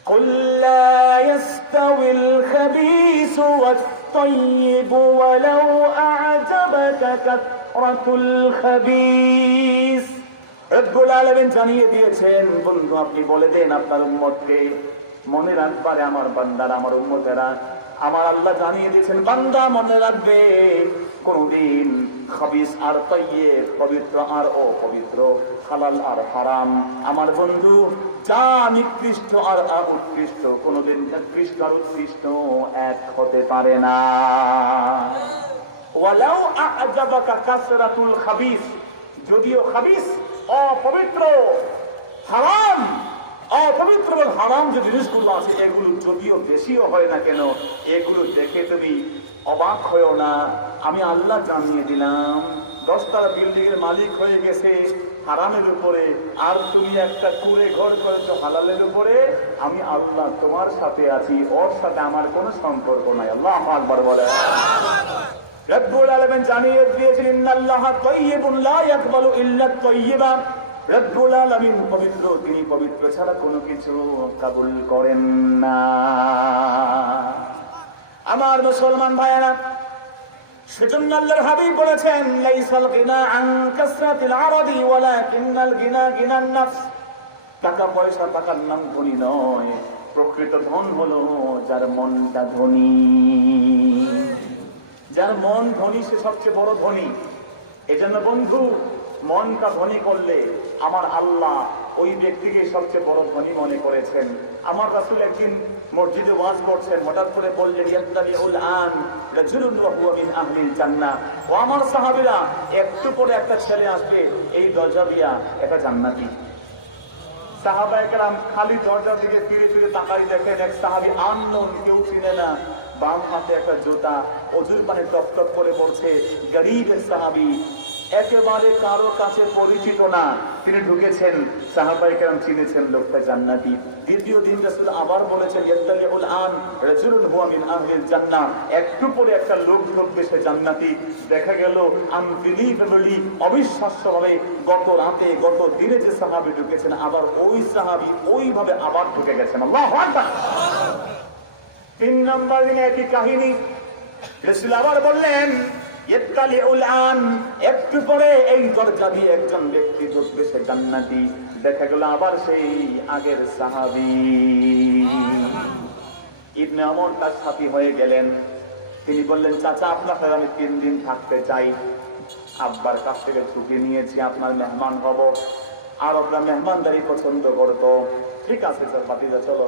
কুল লা ইয়াস্তাউিল খাবিসু ওয়াত তাইয়্যিব ওয়ালাউ আ'জাবাকা কাসরাতুল খাবিস। রব্বুল আলামিন জানিয়ে দিয়েছেন, বন্ধু আপনি বলে দেন আপনার উম্মতকে, মনে রাখবারে আমার বান্দারা, আমার উম্মতেরা, আমার আল্লাহ জানিয়ে দিয়েছেন, বান্দা মনে রাখবে, কোনদিন খাবিস আর তাইয়্যিব, পবিত্র আর অপবিত্র, হালাল আর হারাম, আমার বন্ধু যা নিকৃষ্ট আর উৎকৃষ্ট, কোনদিন নিকৃষ্ট আর উৎকৃষ্ট এক হতে পারে না। ওয়ালাউ আ'জাবাকা কাসরাতুল খাবিস, যদিও খাবিস অপবিত্র, হারাম, অপবিত্র এবং হারাম যে জিনিসগুলো আছে, এগুলো যদিও বেশিও হয় না কেন, এগুলো দেখে তুমি অবাক হয়েও না। আমি আল্লাহ জানিয়ে দিলাম, 10 তলা বিল্ডিং এর মালিক হয়ে গেছে হারামের উপরে, আর তুমি একটা কুঁড়ে ঘর করেছো হালালের উপরে, আমি আল্লাহ তোমার সাথে আছি, ওর সাথে আমার কোনো সম্পর্ক নাই। আল্লাহু আকবার বলে। রব্বুল আলামিন জানিয়ে দিয়েছেন, ইন্নাল্লাহা তাইয়্যিবুন লা ইয়াকবালু ইল্লা তাইয়্যিবা। রব্বুল আলামিন পবিত্র, তিনি পবিত্র ছাড়া কোনো কিছু কবুল করেন না। আমার মুসলমান ভাইয়েরা, সেজন্য আল্লাহর হাবিব বলেছেন, লাইসাল গিনা আন কাসরাতিল আরাদি ওয়ালাকিন্নাল গিনা গিনান নাফস। টাকা পয়সা টাকার নাম ধনী নয়, প্রকৃত ধন হলো যার মনটা ধনী। যার মন ধনী সে সবচেয়ে বড় ধনী। এজন্য বন্ধু, মনটা ধনী করলে আমার আল্লাহ ওই ব্যক্তিকে সবচেয়ে বড় ধনী মনে করেছেন। আমার রাসূল একদিন মসজিদে ওয়াজ করছেন, হঠাৎ করে বললেন, ইয়াত্তাবিউল আন রাজুলুন ওয়া হুয়া মিন আহলিল জান্নাহ। ও আমার সাহাবীরা, একটু পরে একটা ছেলে আসবে, এই দরজা দিয়া এটা জান্নাতি। সাহাবায়ে কেরাম খালি দরজা দিকে ফিরে ফিরে তাকাই দেখেন, এক সাহাবী আননোন, কেউ চিনে না, বাম হাতে একটা জুতা, অজুর পানি টপ টপ করে পড়ছে, গরীবের সাহাবী, একেবারে কারো কাছে পরিচিত না, তিনি ঢুকেছেন, সাহাবায়ে কেরাম চিনেছেন লোকটা জান্নাতি। দ্বিতীয় দিন রাসূল আবার বলেছেন, ইয়াত্তালিউল আন রাজুলুন হুয়া মিন আহলিল জান্নাহ, একটু পরে একটা লোক ঢুকবে, সে জান্নাতি। দেখা গেল আনবিলিভেবলি, অবিশ্বাস্যভাবে, গত রাতে, গত দিনে যে সাহাবী ঢুকেছেন, আবার ওই সাহাবী ওইভাবে আবার ঢুকে গেছেন। আল্লাহু আকবার। 3 নম্বর দিনে একই কাহিনী, রাসূল আবার বললেন ইত্তালিউল আন, একটু পরে এই দরজা দিয়ে একজন ব্যক্তি ঢুকবে, সে জান্নাতি। দেখা গেল আবার সেই আগের সাহাবী ইবনে ওমর তার সাথী হয়ে গেলেন। তিনি বললেন, চাচা আপনার সাথে আমি 3 দিন থাকতে চাই, আব্বার কাছ থেকে ছুটি নিয়েছি, আপনার মেহমান হব। আর আপনার মেহমানদারি পছন্দ করতো। ঠিক আছে স্যার, ভাতিজা চলো।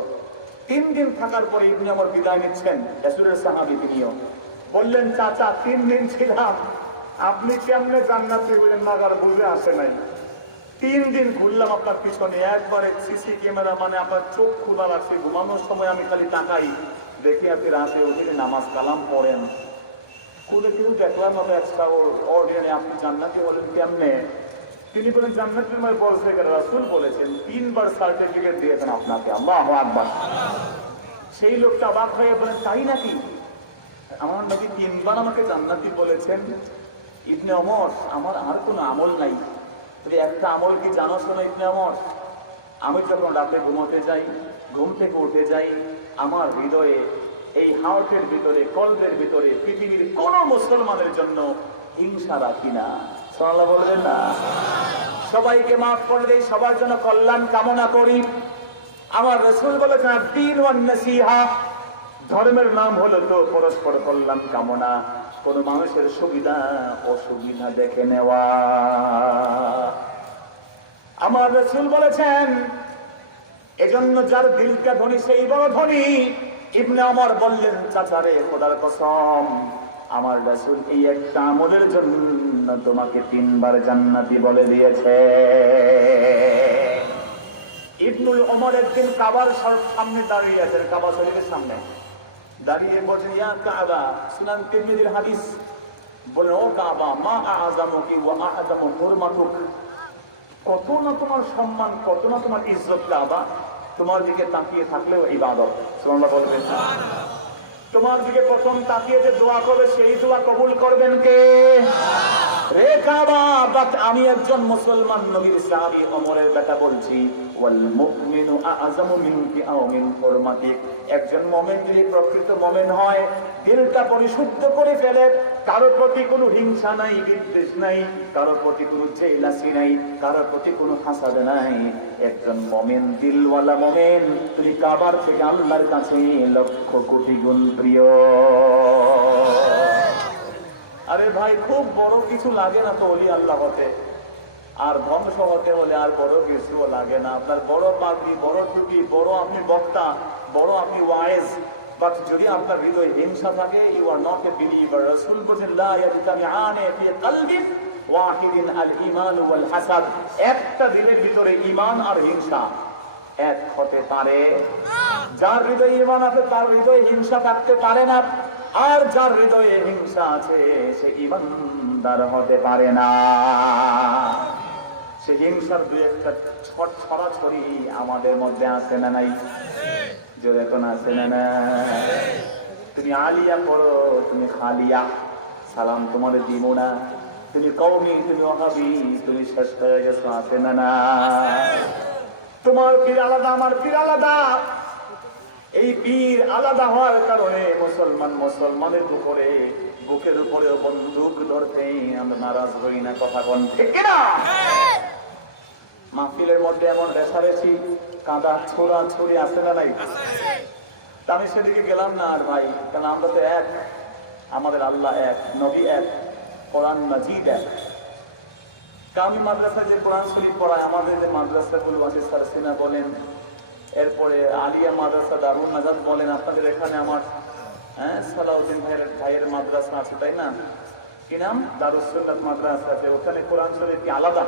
3 দিন থাকার পরে ইবনে ওমর বিদায় নিচ্ছেন, রাসূলের সাহাবী তিনিও বললেন, চাচা 3 দিন ছিলাম, আপনি কেমনে জান্নাতে বলেন মাগার বুঝে আসে নাই। 3 দিন ঘুরলাম আপনার পিছনে, একবারে সিসি ক্যামেরা, মানে আপনার চোখ খোলা রাখছে, ঘুমানোর সময় আমি খালি তাকাই, দেখি আপনি রাতে উঠে নামাজ কালাম পড়েন, কোনো কিছু দেখলাম না এক্সট্রা অর্ডিনারি। আপনি জান্নাতি হলেন কেমনে? তিনি বলেন, জান্নাতের মানে বলছে রাসূল বলেছেন, 3 বার সার্টিফিকেট দিয়েছেন আপনাকে। আল্লাহু আকবার। সেই লোকটা অবাক হয়ে বলেন, তাই নাকি? আমার নবী 3 বার আমাকে জান্নাতি বলেছেন। ইবনে ওমর, আমার আর কোনো আমল নাই, তবে একটা আমল কি জানো শোনো ইবনে ওমর, আমি যখন রাতে ঘুমোতে যাই, ঘুম থেকে উঠে যাই, আমার হৃদয়ে, এই হার্টের ভিতরে, কলবের ভিতরে পৃথিবীর কোন মুসলমানের জন্য হিংসা রাখি না। সুবহানাল্লাহ বলবেন না? সবাইকে মাফ করে দেই, সবার জন্য কল্যাণ কামনা করি। আমার রাসূল বলেছেন, দ্বীন ওয়ান নাসিহা, ধর্মের নাম হলো তো পরস্পর কল্যাণ কামনা, কোন মানুষের সুবিধা অসুবিধা দেখে নেওয়া। আমার রাসূল বলেছেন, এজন্য যার দিলটা ধনী সেই বড় ধনী। ইবনে ওমর বললেন, চাচারে খোদার কসম, আমার রাসূল এই একটা আমলের জন্য তোমাকে 3 বার জান্নাতি বলে দিয়েছে। ইবনুল ওমর একদিন কাবার সামনে দাঁড়িয়ে আছেন, কাবা শরীফের সামনে দাঁড়িয়ে বলছেন, ইয়া কাবা, সুনান তিরমিজির হাদিস, বলেন, ও কাবা, মা আ'যামুকি ওয়া আ'যামু হুরমাতুক, কত না তোমার সম্মান, কত না তোমার ইজ্জত কাবা, তোমার দিকে তাকিয়ে থাকলেও ইবাদত। সুবহানাল্লাহ বলবেন। তোমার দিকে প্রথম তাকিয়ে যে দোয়া করবে, সেই দোয়া কবুল করবেন কে? রে কাবা, বাট আমি একজন মুসলমান নবীর সাহাবী ওমরের কথা বলছি। ওয়াল মুমিনু আ'যামু মিনকি আও মিন হুরমাতিক, একজন মুমিন যদি প্রকৃত মুমিন হয়, দিলটা পরিশুদ্ধ করে ফেলে, কারো প্রতি কোনো হিংসা নাই, বিদ্বেষ নাই, কারো প্রতি কোনো জেলাসি নাই, কারো প্রতি কোনো হাসাদ নাই, একজন মুমিন, দিলওয়ালা মুমিন, তুমি কাবার থেকে আল্লাহর কাছে লক্ষ কোটি গুণ প্রিয়। আরে ভাই, খুব বড় কিছু লাগে না তো ওলি আল্লাহ হতে, আর ধ্বংস হতে হলে আর বড় কিছু লাগে না। আপনার বড় পাগড়ি, বড় টুপি, বড় আপনি বক্তা, বড় আপনি ওয়াইজ, বাট যদি আপনার হৃদয়ে হিংসা থাকে, you are not a believer. রাসূল বলেছেন, লা ইয়াজতামিআনে ফি কলবিন ওয়াহিদিন আল ঈমান ওয়াল হাসাদ, একটা দিলের ভিতরে ঈমান আর হিংসা এক হতে পারে। যার হৃদয়ে ঈমান আছে তার হৃদয়ে হিংসা থাকতে পারে না, আর যার হৃদয়ে হিংসা আছে সে ঈমানদার হতে পারে না। সে হিংসার 2-1টা ছড়াছড়ি আমাদের মধ্যে আছে না নাই? জোরে কোন আছে না না? তুমি আলিয়া পড়ো, তুমি খালিয়া, সালাম তোমার দিব না, তুমি কওমি, তুমি ওয়াহাবি, তুমি শেষ হয়ে গেছো, আছে না না? তোমার পীর আলাদা, আমার পীর আলাদা। এই পীর আলাদা হওয়ার কারণে মুসলমানের উপরে, বুকের উপরেও বন্দুক ধরতে আমরা নারাজ হই না। কথা বল ঠিক কিনা? মাহফিলের মধ্যে এমন রেশারেশি, কাঁদা ছোড়া ছড়ি আছে না নাই? আমি সেদিকে গেলাম না আর ভাই, কারণ আমরা তো এক, আমাদের আল্লাহ এক, নবী এক, কোরআন মাজিদ এক। কামি মাদ্রাসায় যে কোরআন শরীফ পড়ায়, আমাদের যে মাদ্রাসাগুলো আছে, সারসিনা বলেন, এরপরে আলিয়া মাদ্রাসা, দারুন নাজাত বলেন, আপনাদের এখানে আমার সালাউদ্দিন ভাইয়ের মাদ্রাসা আছে, তাই না? কি নাম? দারুস সুন্নাত মাদ্রাসা আছে। ওখানে কোরআন শরীফ কি আলাদা?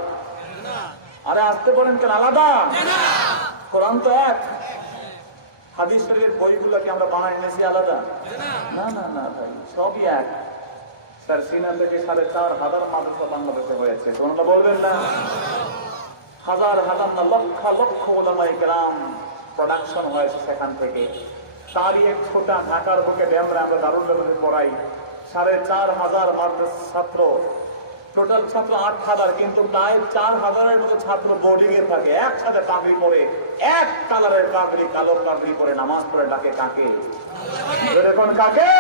আরে আসতে বলেন কেন আলাদা? কোরআন তো এক। হাদিস শরীফের বইগুলোকে আমরা বানাই নিয়েছি আলাদা? না না না ভাই, সবই এক। সারসিনা থেকে 4,500 মাদ্রাসা বাংলাদেশে হয়েছে। তোমরা বলবেন না? হাজার হাজার না, লক্ষ লক্ষ উলামায়ে কেরাম প্রোডাকশন হয়েছে সেখান থেকে। তারই এক ছোটা ঢাকার বুকে ড্যামরা আমরা দারুল উলুমে পড়াই। 4,500 মাদ্রাসা ছাত্র, টোটাল ছাত্র 8,000, কিন্তু প্রায় 4,000-এর মতো ছাত্র বোর্ডিং এ থাকে, একসাথে পাগড়ি পরে, এক কালারের পাগড়ি, কালো পাগড়ি পরে নামাজ পড়ে। ডাকে কাকে? এখন কাকে?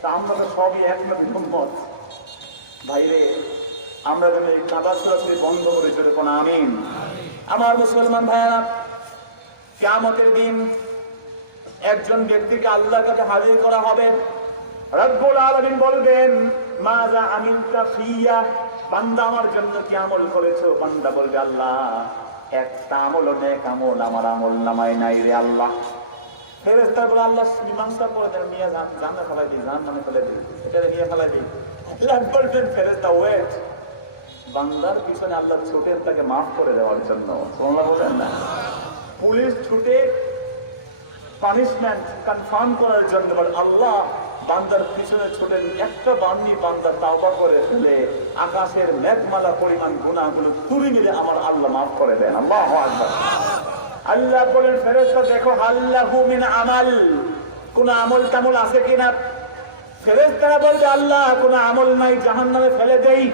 তা আমরা তো সবই এক নবীর উম্মত। ভাইরে, আমরা যেন এই কাদা ছোড়াছুড়ি বন্ধ করে চলে কোন আমিন। আমার মুসলমান ভাইয়েরা, কিয়ামতের দিন একজন ব্যক্তিকে আল্লাহর কাছে হাজির করা হবে। রব্বুল আলামিন বলবেন, মাযা আমিলতা ফিয়া, বান্দা আমার জন্য কি আমল করেছো? বান্দা বলবে, আল্লাহ একটা আমল নেক আমল আমার আমল নামায় নাই রে আল্লাহ। ফেরেশতা বলে, আল্লাহ মীমাংসা করে দেন, নিয়ে যান, জান্নাতে ফেলাই দিই, জাহান্নামে ফেলাই দিই, এটা নিয়ে ফেলাই দিই। আল্লাহ বলবেন, ফেরেশতা ওয়েট। বান্দার পিছনে আল্লাহ ছুটেন তাকে মাফ করে দেওয়ার জন্য। সুবহানাল্লাহ বলেন না? পুলিশ ছুটে পানিশমেন্ট কনফার্ম করার জন্য, আল্লাহ বান্দার পিছনে ছোটেন একটা বান্দি বান্দার তাওবা করে ফেলে আকাশের মেঘমালা পরিমাণ গুনাহগুলো তুলে মিলে আমার আল্লাহ মাফ করে দেন। আল্লাহু আকবার। আল্লাহ বলেন, ফেরেশতা দেখো হাল্লাহু মিন আমাল, কোন আমল টামল আছে কিনা? ফেরেশতারা বলবে, আল্লাহ কোন আমল নাই, জাহান্নামে ফেলে দেই।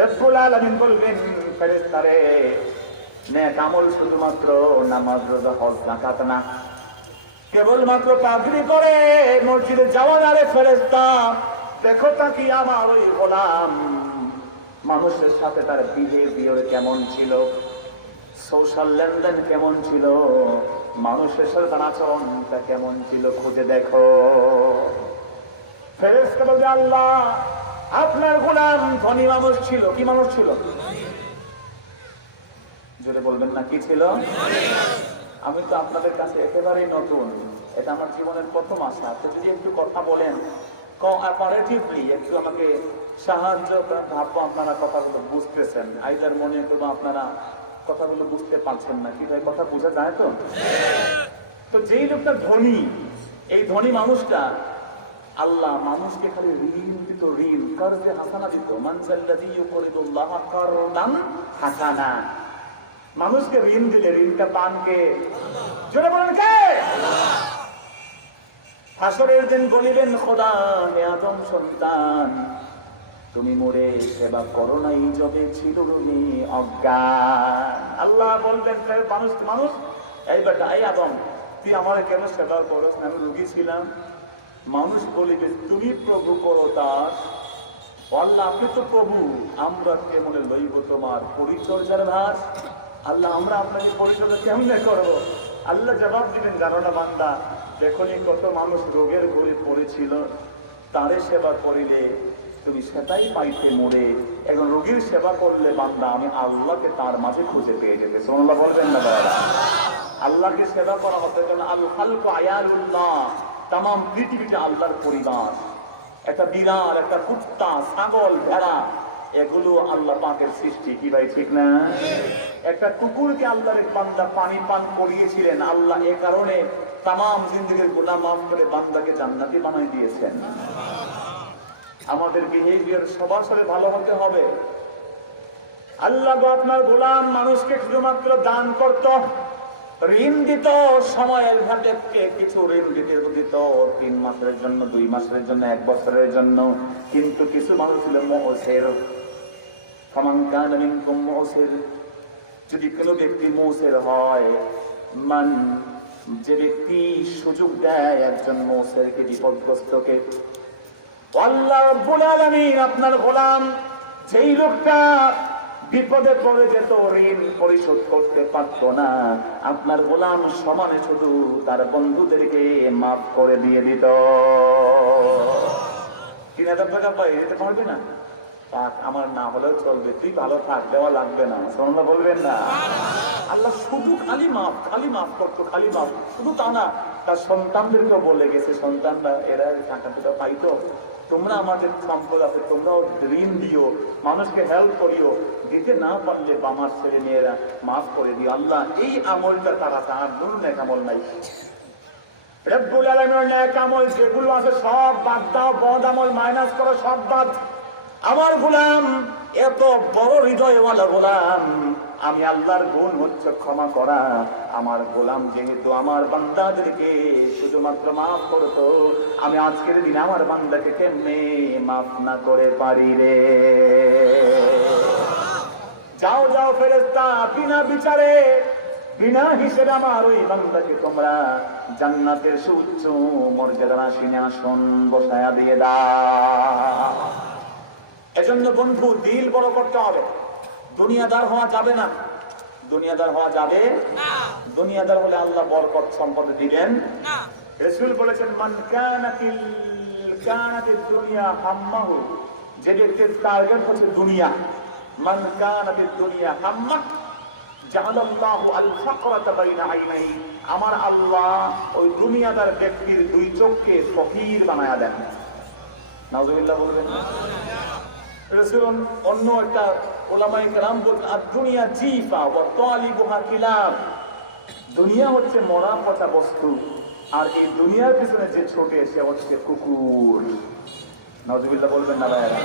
রব্বুল আলামিন বলবেন, ফেরেশতারে নেক আমল শুধুমাত্র নামাজ, রোজা, হজ, যাকাত না, কেবলমাত্র পাগড়ি করে মসজিদে যাওয়ার। আরে ফেরেশতা দেখো তা কি আমার ওই গোলাম মানুষের সাথে তার বিহেভিয়ার কেমন ছিল, সোশ্যাল লেনদেন কেমন ছিল, মানুষের সাথে তার আচরণটা কেমন ছিল, খুঁজে দেখো। ফেরেশতা বলবে, আল্লাহ আপনার গোলাম ধনী মানুষ ছিল। কি মানুষ ছিল? জোরে বলবেন না, কি ছিল? আমি তো আপনাদের কাছে একেবারেই নতুন, এটা আমার জীবনের প্রথম আশা। তো যদি একটু কথা বলেন কোঅপারেটিভলি, একটু আমাকে সাহায্য করেন, ভাববো আপনারা কথাগুলো বুঝতেছেন। আইদার মনে করবো আপনারা কথাগুলো বুঝতে পারছেন না। কি ভাই, কথা বোঝা যায় তো? তো যেই লোকটা ধনী, এই ধনী মানুষটা আল্লাহ মানুষকে খালি ঋণ দিত, ঋণ কারজে হাসানা দিত। মানজাল্লাযী ইউকরিদুল্লাহ কারদান হাসানা, মানুষকে ঋণ দিলে ঋণটা পান কে? জোরে বলেন কে? হাসরের দিন বলিবেন, খোদা হে আদম সন্তান, তুমি মোরে সেবা করো নাই যবে ছিল রোগী অজ্ঞান। আল্লাহ বলবেন, মানুষ মানুষ এই বেটা, এই আদম তুই আমার কেন সেবা করস? আমি রোগী ছিলাম। মানুষ বলিবে, তুমি প্রভু করো দাস। আল্লাহ আপনি তো প্রভু, আমরা কেমন লইব তোমার পরিচর্যার ভাস? আল্লাহ আমরা আপনাকে পরিচর্যা কেমনে করবো? আল্লাহ জবাব দিবেন, জানো না বান্দা, দেখো কত মানুষ রোগের ঘরে পড়েছিল, তারে সেবা করিলে তুমি সেটাই পাইতে মরে। এখন রোগীর সেবা করলে বান্দা আমি আল্লাহকে তার মাঝে খুঁজে পেয়ে যেতে। সুবহানাল্লাহ বলবেন না বাবা? আল্লাহকে সেবা করা হতে গেলে আল খালকু আয়ালুল্লাহ, তাম পৃথিবীতে আল্লাহর পরিবার। একটা বিড়াল, একটা কুত্তা, ছাগল, ভেড়া, এগুলো আল্লাহ পাকের সৃষ্টি। কি ভাই, ঠিক না? একটা কুকুরকে আল্লাহর বান্দা পানি পান করিয়েছিলেন আল্লাহ, এ কারণে তামাম জিন্দেগির গুনাহ মাফ করে বান্দাকে জান্নাতি বানাই দিয়েছেন। আমাদের বিহেভিয়ার সবার সাথে ভালো হতে হবে। আল্লাহ আপনার গোলাম মানুষকে শুধুমাত্র দান করত, ঋণ দিত, সময়ের সাপেক্ষে কিছু ঋণ দিত 3 মাসের জন্য, 2 মাসের জন্য, 1 বছরের জন্য। কিন্তু কিছু মানুষ ছিল মুসির। ফামান কানা মিনকুম মুসির, যদি কোনো ব্যক্তি মুসির হয়, মান যে ব্যক্তি সুযোগ দেয় একজন মুসিরকে, বিপদগ্রস্তকে, আল্লাহ রাব্বুল আলামিন আপনার গোলাম যেই লোকটা বিপদে পড়ে যেত, ঋণ পরিশোধ করতে পারতো না, আপনার গোলাম সমানে শুধু তার বন্ধুদেরকে মাফ করে দিয়ে দিত। 3000 টাকা পাই, দিতে পারবে না? আমার না হলেও চলবে, তুই ভালো থাক, দেওয়া লাগবে না। সুবহানাল্লাহ বলবেন না? আল্লাহ শুধু খালি মাফ করতো, খালি মাফ। শুধু তা না, তার সন্তানদেরকেও বলে গেছে, সন্তানরা এরা টাকা পয়সা পাইতো, তোমরা আমাদের সম্পদ আছে, তোমরাও ঋণ দিও, মানুষকে হেল্প করিও, দিতে না পারলে বামার ছেলে মেয়েরা মাফ করে দিও। আল্লাহ এই আমলটা তারা, তার নুন নেক আমল নাই। রব্বুল আলামিনের নেক আমল যেগুলো আছে সব বাদ দাও, বদ আমল মাইনাস করো, সব বাদ। আমার গোলাম এত বড় হৃদয়ওয়ালা গোলাম, আমি আল্লাহর গুণ হচ্ছে ক্ষমা করা। আমার গোলাম যেহেতু আমার বান্দাদেরকে শুধুমাত্র মাফ করতো, আমি আজকের দিন আমার বান্দাকে কেমনে মাফ না করে পারি রে? যাও যাও ফেরেশতা, বিনা বিচারে বিনা হিসেবে আমার ওই বান্দাকে তোমরা জান্নাতের সুউচ্চ মর্যাদার সিংহাসন বসায়া দিয়ে দাও। এজন্য বন্ধু দিল বড় করতে হবে, দুনিয়াদার হওয়া যাবে না। দুনিয়াদার হওয়া যাবে না। দুনিয়াদার হলে আল্লাহ বরকত সম্পদ দিবেন না। রাসূল বলেছেন মান কানাতিল দুনিয়া হাম্মাহু, যে ব্যক্তির টার্গেট হচ্ছে দুনিয়া, মান কানাতিদ দুনিয়া হাম্মাহ জাআলাল্লাহু আল ফাকরাতা বাইনা আইনাইহি, আমার আল্লাহ ওই দুনিয়াদার ব্যক্তির দুই চোখকে ফকির বানায়া দেন। নাউযুবিল্লাহ বলবেন না? রাসূল অন্য একটা উলামায়ে কেরাম বলেন আর দুনিয়া জিফা ওয়া তালিবুহা কিলাব, দুনিয়া হচ্ছে মরা পচা বস্তু, আর এই দুনিয়ার পিছনে যে ছোটে সে হচ্ছে কুকুর। নাউযুবিল্লাহ বলবেন না ভাইরা?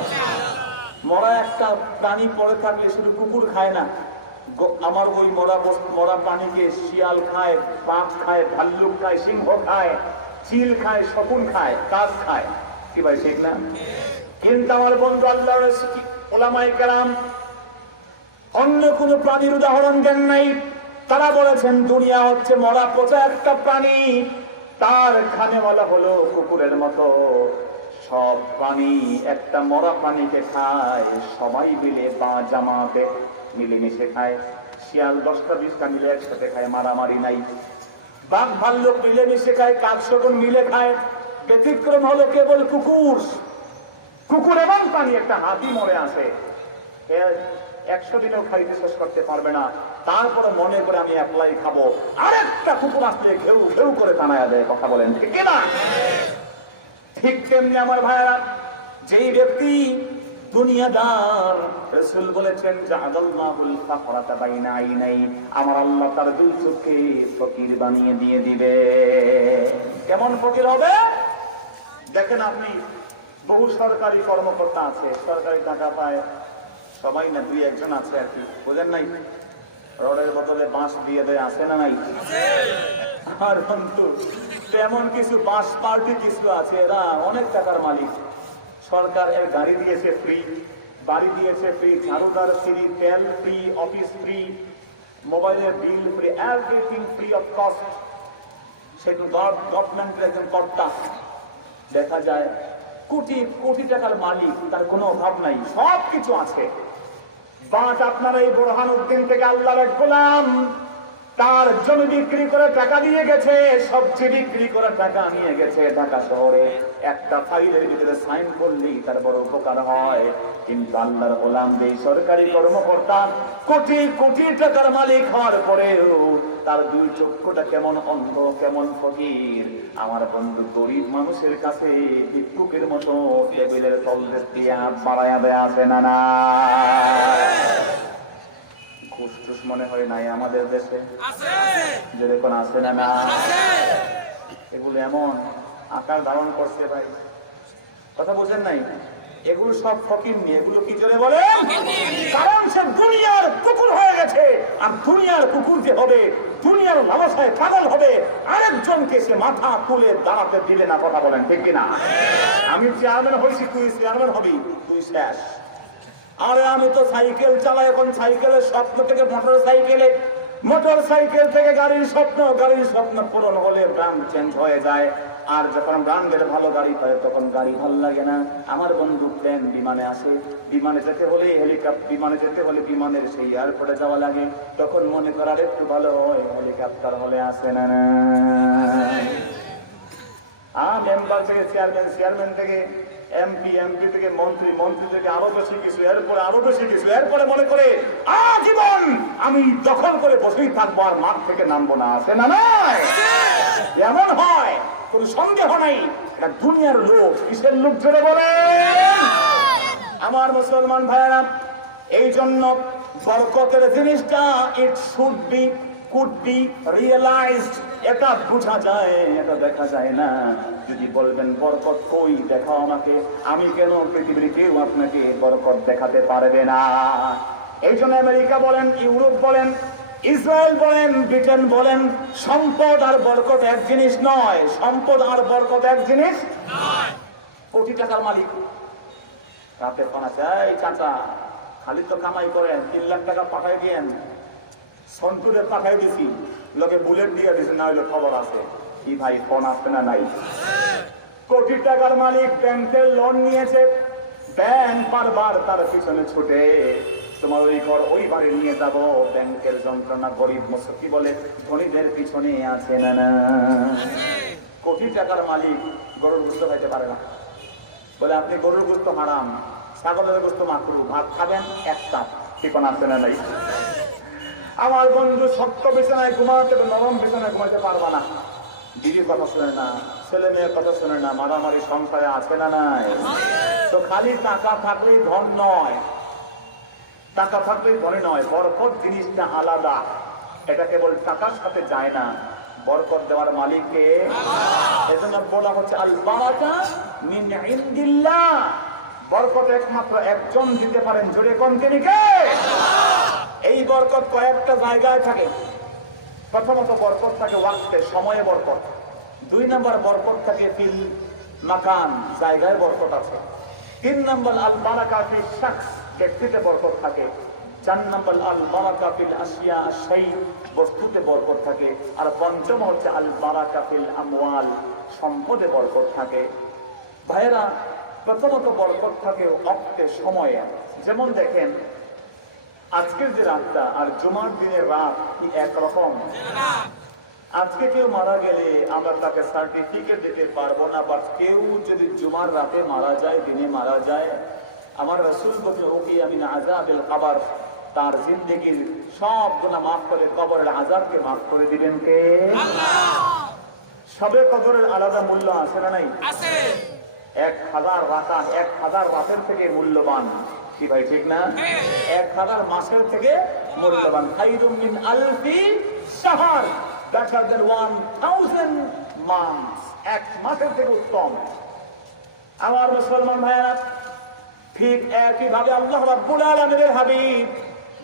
মরা একটা প্রাণী পড়ে থাকলে শুধু কুকুর খায় না, আমার ওই মরা প্রাণীকে শিয়াল খায়, বাঘ খায়, ভাল্লুক খায়, সিংহ খায়, চিল খায়, শকুন খায়, কাক খায়। কি ভাই ঠিক না? কিন্তু আমার বন্ধু আল্লাহর উলামায়ে কেরাম অন্য কোন প্রাণীর উদাহরণ দেন নাই। তারা বলেছেন দুনিয়া হচ্ছে মরা পচা একটা প্রাণী, তার খানেওয়ালা হলো কুকুরের মতো। সব প্রাণী একটা মরা প্রাণীকে খায়, সবাই মিলে বা জামাতে মিলেমিশে খায়। শিয়াল 10টা 20টা মিলে একসাথে খায়, মারামারি নাই। বাঘ ভাল্লুক মিলেমিশে খায়, কাক শকুন মিলে খায়। ব্যতিক্রম হলো কেবল কুকুর। কুকুর এবং প্রাণী, একটা হাতি মরে আসে 100 দিনেও খাইতে শেষ করতে পারবে না, তারপরে মনে করে আমি একলাই খাবো, আরেকটা কুকুর আসলে ঘেউ ঘেউ করে টানায়া দেয়। কথা বলেন ঠিক না? ঠিক তেমনি আমার ভাইরা, যেই ব্যক্তি দুনিয়াদার, রাসূল বলেছেন জাআলাল্লাহুল ফাকরাতা বাইনা আইনাই, আমার আল্লাহ তার দুই চোখে ফকির বানিয়ে দিয়ে দিবে। কেমন ফকির হবে? দেখেন আপনি, বহু সরকারি কর্মকর্তা আছে, সরকারি টাকা পায় সবাই না, 2-1 আছে আর কি, বুঝেন নাই? রডের বদলে বাঁশ দিয়ে দেয়, আছে না নাই? আর বন্ধু তেমন কিছু বাঁশ পার্টি কিছু আছে, এরা অনেক টাকার মালিক। সরকারের গাড়ি দিয়েছে ফ্রি, বাড়ি দিয়েছে ফ্রি, ঝাড়ুদার ফ্রি, তেল ফ্রি, অফিস ফ্রি, মোবাইলের বিল free, everything free of cost. সেটা গভর্নমেন্টের একজন কর্তা, দেখা যায় কোটি কোটি টাকার মালিক, তার কোনো অভাব নাই, সব কিছু আছে। বাট আপনারা এই বুরহানুদ্দিন থেকে আল্লাহর এক গোলাম, তার জমি বিক্রি করে টাকা দিয়ে গেছে, সবজি বিক্রি করে টাকা নিয়ে গেছে ঢাকা শহরে। একটা ফাইলের ভিতরে সাইন করলেই তার বড় উপকার হয়। কিন্তু আল্লাহর গোলাম যে সরকারি কর্মকর্তা, কোটি কোটি টাকার মালিক হওয়ার পরেও তার দুই চক্ষুটা কেমন অন্ধ, কেমন ফকির। আমার বন্ধু গরিব মানুষের কাছে ভিক্ষুকের মতো টেবিলের তলদেশ দিয়ে হাত বাড়াইয়া দেয়া আছে না না? ঘুষ মনে হয় নাই আমাদের দেশে? যেরকম আছে না না? এগুলো এমন আকার ধারণ করছে ভাই, কথা বোঝেন নাই? এগুলো সব ফকির নিয়ে, এগুলো কি জোরে বলে? কারণ সে দুনিয়ার কুকুর হয়ে গেছে, আর দুনিয়ার কুকুর যে হবে, দুনিয়ার লালসায় পাগল হবে, আরেকজনকে সে মাথা তুলে দাঁড়াতে দিলে না। কথা বলেন ঠিক কিনা? আমি চেয়ারম্যান হয়েছি, তুই চেয়ারম্যান হবি, তুই শেষ। আরে আমি তো সাইকেল চালাই, এখন সাইকেলের স্বপ্ন থেকে মোটর সাইকেলে, মোটর সাইকেল থেকে গাড়ির স্বপ্ন, গাড়ির স্বপ্ন পূরণ হলে ব্র্যান্ড চেঞ্জ হয়ে যায়। আর যখন ব্র্যান্ডের ভালো গাড়ি হয় তখন গাড়ি ভালো লাগে না। আমার বন্ধু প্লেন, বিমানে আসে, বিমানে যেতে হলে হেলিকপ্টার, বিমানে যেতে হলে বিমানের সেই এয়ারপোর্টে যাওয়া লাগে, তখন মনে করার একটু ভালো হয় হেলিকপ্টার হলে আসে না। মেম্বার থেকে চেয়ারম্যান, চেয়ারম্যান থেকে এমপি, এমপি থেকে মন্ত্রী, মন্ত্রী থেকে আরো বেশি কিছু, এরপরে আরো বেশি কিছু, এরপরে মনে করে আজীবন আমি দখল করে বসেই থাকবো, আর মাঠ থেকে নামবো না। আছে না নয়? এমন হয়, কোন সন্দেহ নাই। এটা দুনিয়ার লোক। কিসের লোক জোরে বলে? আমার মুসলমান ভাইয়েরা, এই জন্য বরকতের জিনিসটা it should be, could be realised. এটা বোঝা যায়, এটা দেখা যায় না। যদি বলবেন বরকত কই, দেখাও আমাকে, আমি কেন পৃথিবীর কেউ আপনাকে বরকত দেখাতে পারবে না। এই জন্য আমেরিকা বলেন, ইউরোপ বলেন, ইসরায়েল বলেন, ব্রিটেন বলেন, সম্পদ আর বরকত এক জিনিস নয়। সম্পদ আর বরকত এক জিনিস নয়। কোটি টাকার মালিক রাতে ফোন আছে, এই চাচা খালি তো কামাই করেন, 3 লাখ টাকা পাঠাই দিয়েন, সন্তুরে পাঠাই দিছি, লোকে বুলেট দিয়ে দিছে, না হইলে খবর আছে। কি ভাই ফোন আসবে না নাই? কোটি টাকার মালিক ব্যাংকের লোন নিয়েছে, ব্যাংক বারবার তার পিছনে ছুটে, তোমার ওই ঘর ওই বাড়ি নিয়ে যাবো, ব্যাংকের যন্ত্রণা গরিব মুসকি বলে ধনীদের পিছনে আছে না না। কোটি টাকার মালিক গরুর গোস্ত খাইতে পারে না, বলে আপনি গরুর গোস্ত হারাম, ছাগলের গোস্ত মাকরু, ভাত খাবেন এক কাপ, ঠিকানা আছে না নাই? আমার বন্ধু শক্ত বিছানায় ঘুমাতে, নরম বিছানায় ঘুমাতে পারবা না, বিবির কথা শুনে না, ছেলে মেয়ের কথা শুনে না, মারামারি সংসারে আছে না নাই? তো খালি টাকা থাকলেই ধন নয়, টাকা থাকলেই ধনী নয়, বরকত জিনিসটা আলাদা, এটা কেবল টাকার সাথে যায় না, বরকত দেওয়ার মালিককে। এজন্য বলা হচ্ছে আল বারাকা মিন ইনদিল্লাহ, বরকত একমাত্র একজন দিতে পারেন, জোরে কোন তিনি কে? এই বরকত কয়েকটা জায়গায় থাকে। প্রথমত বরকত থাকে ওয়াক্তে, সময়ে বরকত। 2 নম্বর বরকত থাকে ফিল মাকান, জায়গায় বরকত আছে। 3 নম্বর আল বারাকা ফিল শাখস, ব্যক্তিতে বরকত থাকে। 4 নম্বর আল বারাকা ফিল আশিয়া শাই, বস্তুতে বরকত থাকে। আর 5ম হচ্ছে আল বারাকা ফিল আমওয়াল, সম্পদে বরকত থাকে। ভাইরা, প্রথমত বরকত থাকে ওয়াক্তে, সময়ে। যেমন দেখেন আজকের যে রাতটা আর জুমার দিনের রাত কি একরকম? আজকে কেউ মারা গেলে আমরা তাকে সার্টিফিকেট দিতে পারবো না, বাট কেউ যদি জুমার রাতে মারা যায়, দিনে মারা যায়, আমার রাসূল বলেন ওকে আমি আযাবিল কবর, তার জিন্দেগির সব গুনাহ মাফ করে কবরের আযাবকে মাফ করে দিবেন কে? আল্লাহ। সবে কবরের আলাদা মূল্য আছে না নাই? আছে। 1000 রাকাত 1000 রাতের থেকে মূল্যবান, কি ভাই ঠিক না? 1000 মাসের থেকে মূল্যবান। খায়রুম মিন আলফি শাহর, বেটার দেন 1000 মান্থস, 1 মাসের থেকে উত্তম। আমার মুসলমান ভাইরা, ঠিক একইভাবে আল্লাহ রাব্বুল আলামিনের হাবিব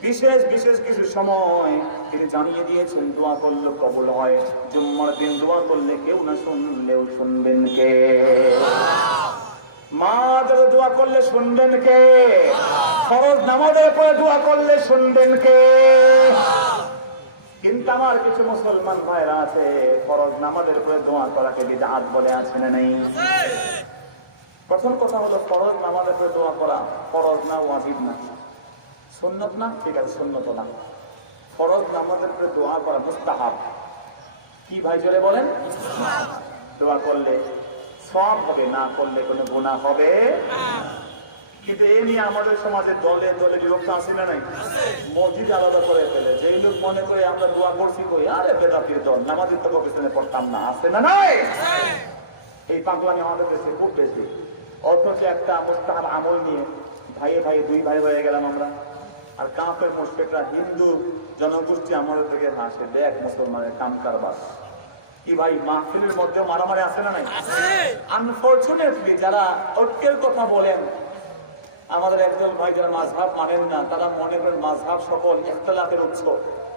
বিশেষ বিশেষ কিছু সময় তিনি জানিয়ে দিয়েছেন দোয়া করলে কবুল হয়। জুম্মার দিন দোয়া করলে কেউ না শুনলেও শুনবেন কে? মা যারা দোয়া করলে শুনবেন কে? ফরজ নামাজের পরে দোয়া করলে শুনবেন কে? কিন্তু আমার কিছু মুসলমান ভাইরা আছে, ফরজ নামাজের পরে দোয়া করাকে বিদআত বলে, আছে না নাই? প্রথম কথা হলো ফরজ নামাজের পরে দোয়া করা ফরজ না, ওয়াজিব না, সুন্নত না, ঠিক আছে সুন্নত না। ফরজ নামাজের পরে দোয়া করা মুস্তাহাব। কি ভাই জোরে বলেন? দোয়া করলে সওয়াব হবে, না করলে কোনো গুনাহ হবে। কিন্তু এই নিয়ে আমাদের সমাজে দলে দলে বিভক্ত আছে না নাই? মসজিদ আলাদা করে ফেলে, যেই লোক মনে করে আমরা দোয়া করছি কই, আরে বেদাতির দল, নামাজের তো পিছনে পড়তাম না, আছে না নাই? এই পাগলামি আমাদের দেশে খুব বেশি। অথচ একটা মুস্তাহাব আমল নিয়ে ভাইয়ে ভাইয়ে 2 ভাই হয়ে গেলাম আমরা, আর কাফের মুশরিকরা হিন্দু জনগোষ্ঠী আমাদের থেকে হাসে, দেখ মুসলমানের কাম কারবার। কি ভাই, মাহফিলের মধ্যে মারামারি আছে না নাই? আনফরচুনেটলি যারা ঐক্যের কথা বলেন, আমাদের একদল ভাই যারা মাযহাব মানেন না, তারা মনে করেন মাযহাব সকল ইখতিলাফের উৎস,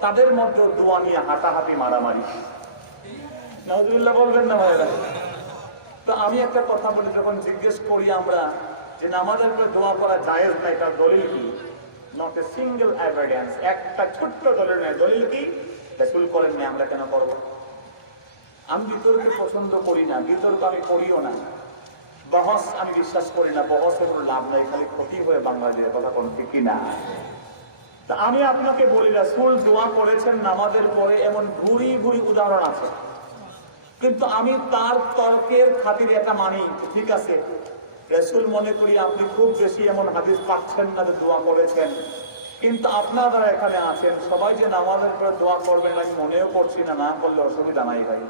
তাদের মধ্যে দোয়া নিয়ে হাঁটাহাঁটি মারামারি। নাউযুবিল্লাহ বলবেন না ভাইরা? তো আমি একটা কথা বলি, যখন জিজ্ঞেস করি আমরা যে নামাজের পরে দোয়া করা জায়েজ না, এটার দলিল কি? নট এ সিঙ্গেল এভিডেন্স, একটা ছোট্ট দলিল নেই। দলিল কি? রাসূল করেন না, আমরা কেন করব? আমি বিতর্কে পছন্দ করি না, বিতর্ক আমি করিও না, বহস আমি বিশ্বাস করি না, বহসের কোনো লাভ নাই, খালি ক্ষতি হয়ে বাংলাদেশের কথা কোন ঠিক না। তা আমি আপনাকে বলি, রাসূল দোয়া করেছেন নামাজের পরে, এমন ভুরি ভুরি উদাহরণ আছে, কিন্তু আমি তার তর্কের খাতিরে এটা মানি, ঠিক আছে রাসূল মনে করি আপনি খুব বেশি এমন হাদিস পাচ্ছেন না যে দোয়া করেছেন, কিন্তু আপনারা যারা এখানে আছেন সবাই যে নামাজের পরে দোয়া করবেন আমি মনেও করছি না, না করলে অসুবিধা নাই ভাই।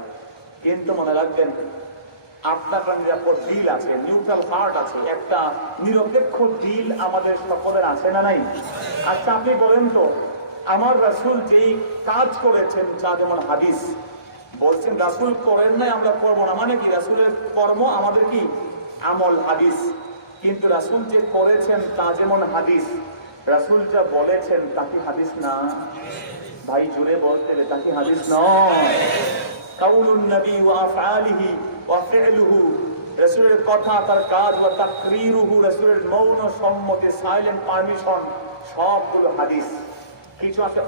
কিন্তু মনে রাখবেন আপনার নিরাপদ দিল আছে, নিউট্রাল হার্ট আছে, একটা নিরপেক্ষ দিল আমাদের সকলের আছে না নাই? আচ্ছা আপনি বলেন তো, আমার রাসূল যেই কাজ করেছেন, যা যেমন হাদিস বলছেন, রাসূল করেন নাই আমরা করবো না, মানে কি? রাসূলের কর্ম আমাদের কি আমল, হাদিস। কিন্তু রাসূল যে করেছেন তা যেমন হাদিস, রাসূল যা বলেছেন তা কি হাদিস না? ভাই জোরে বলতে হবে, তা কি হাদিস নয়? কাউলুন নবী ওয়া আফআলিহি ওয়া ফি'লুহু, রাসূলের কথা, তার কাজ, ওয়া তাকরীরুহু, রাসূলের মৌন সম্মতি, সাইলেন্ট পারমিশন, সবগুলো হাদিস। কিছু আছে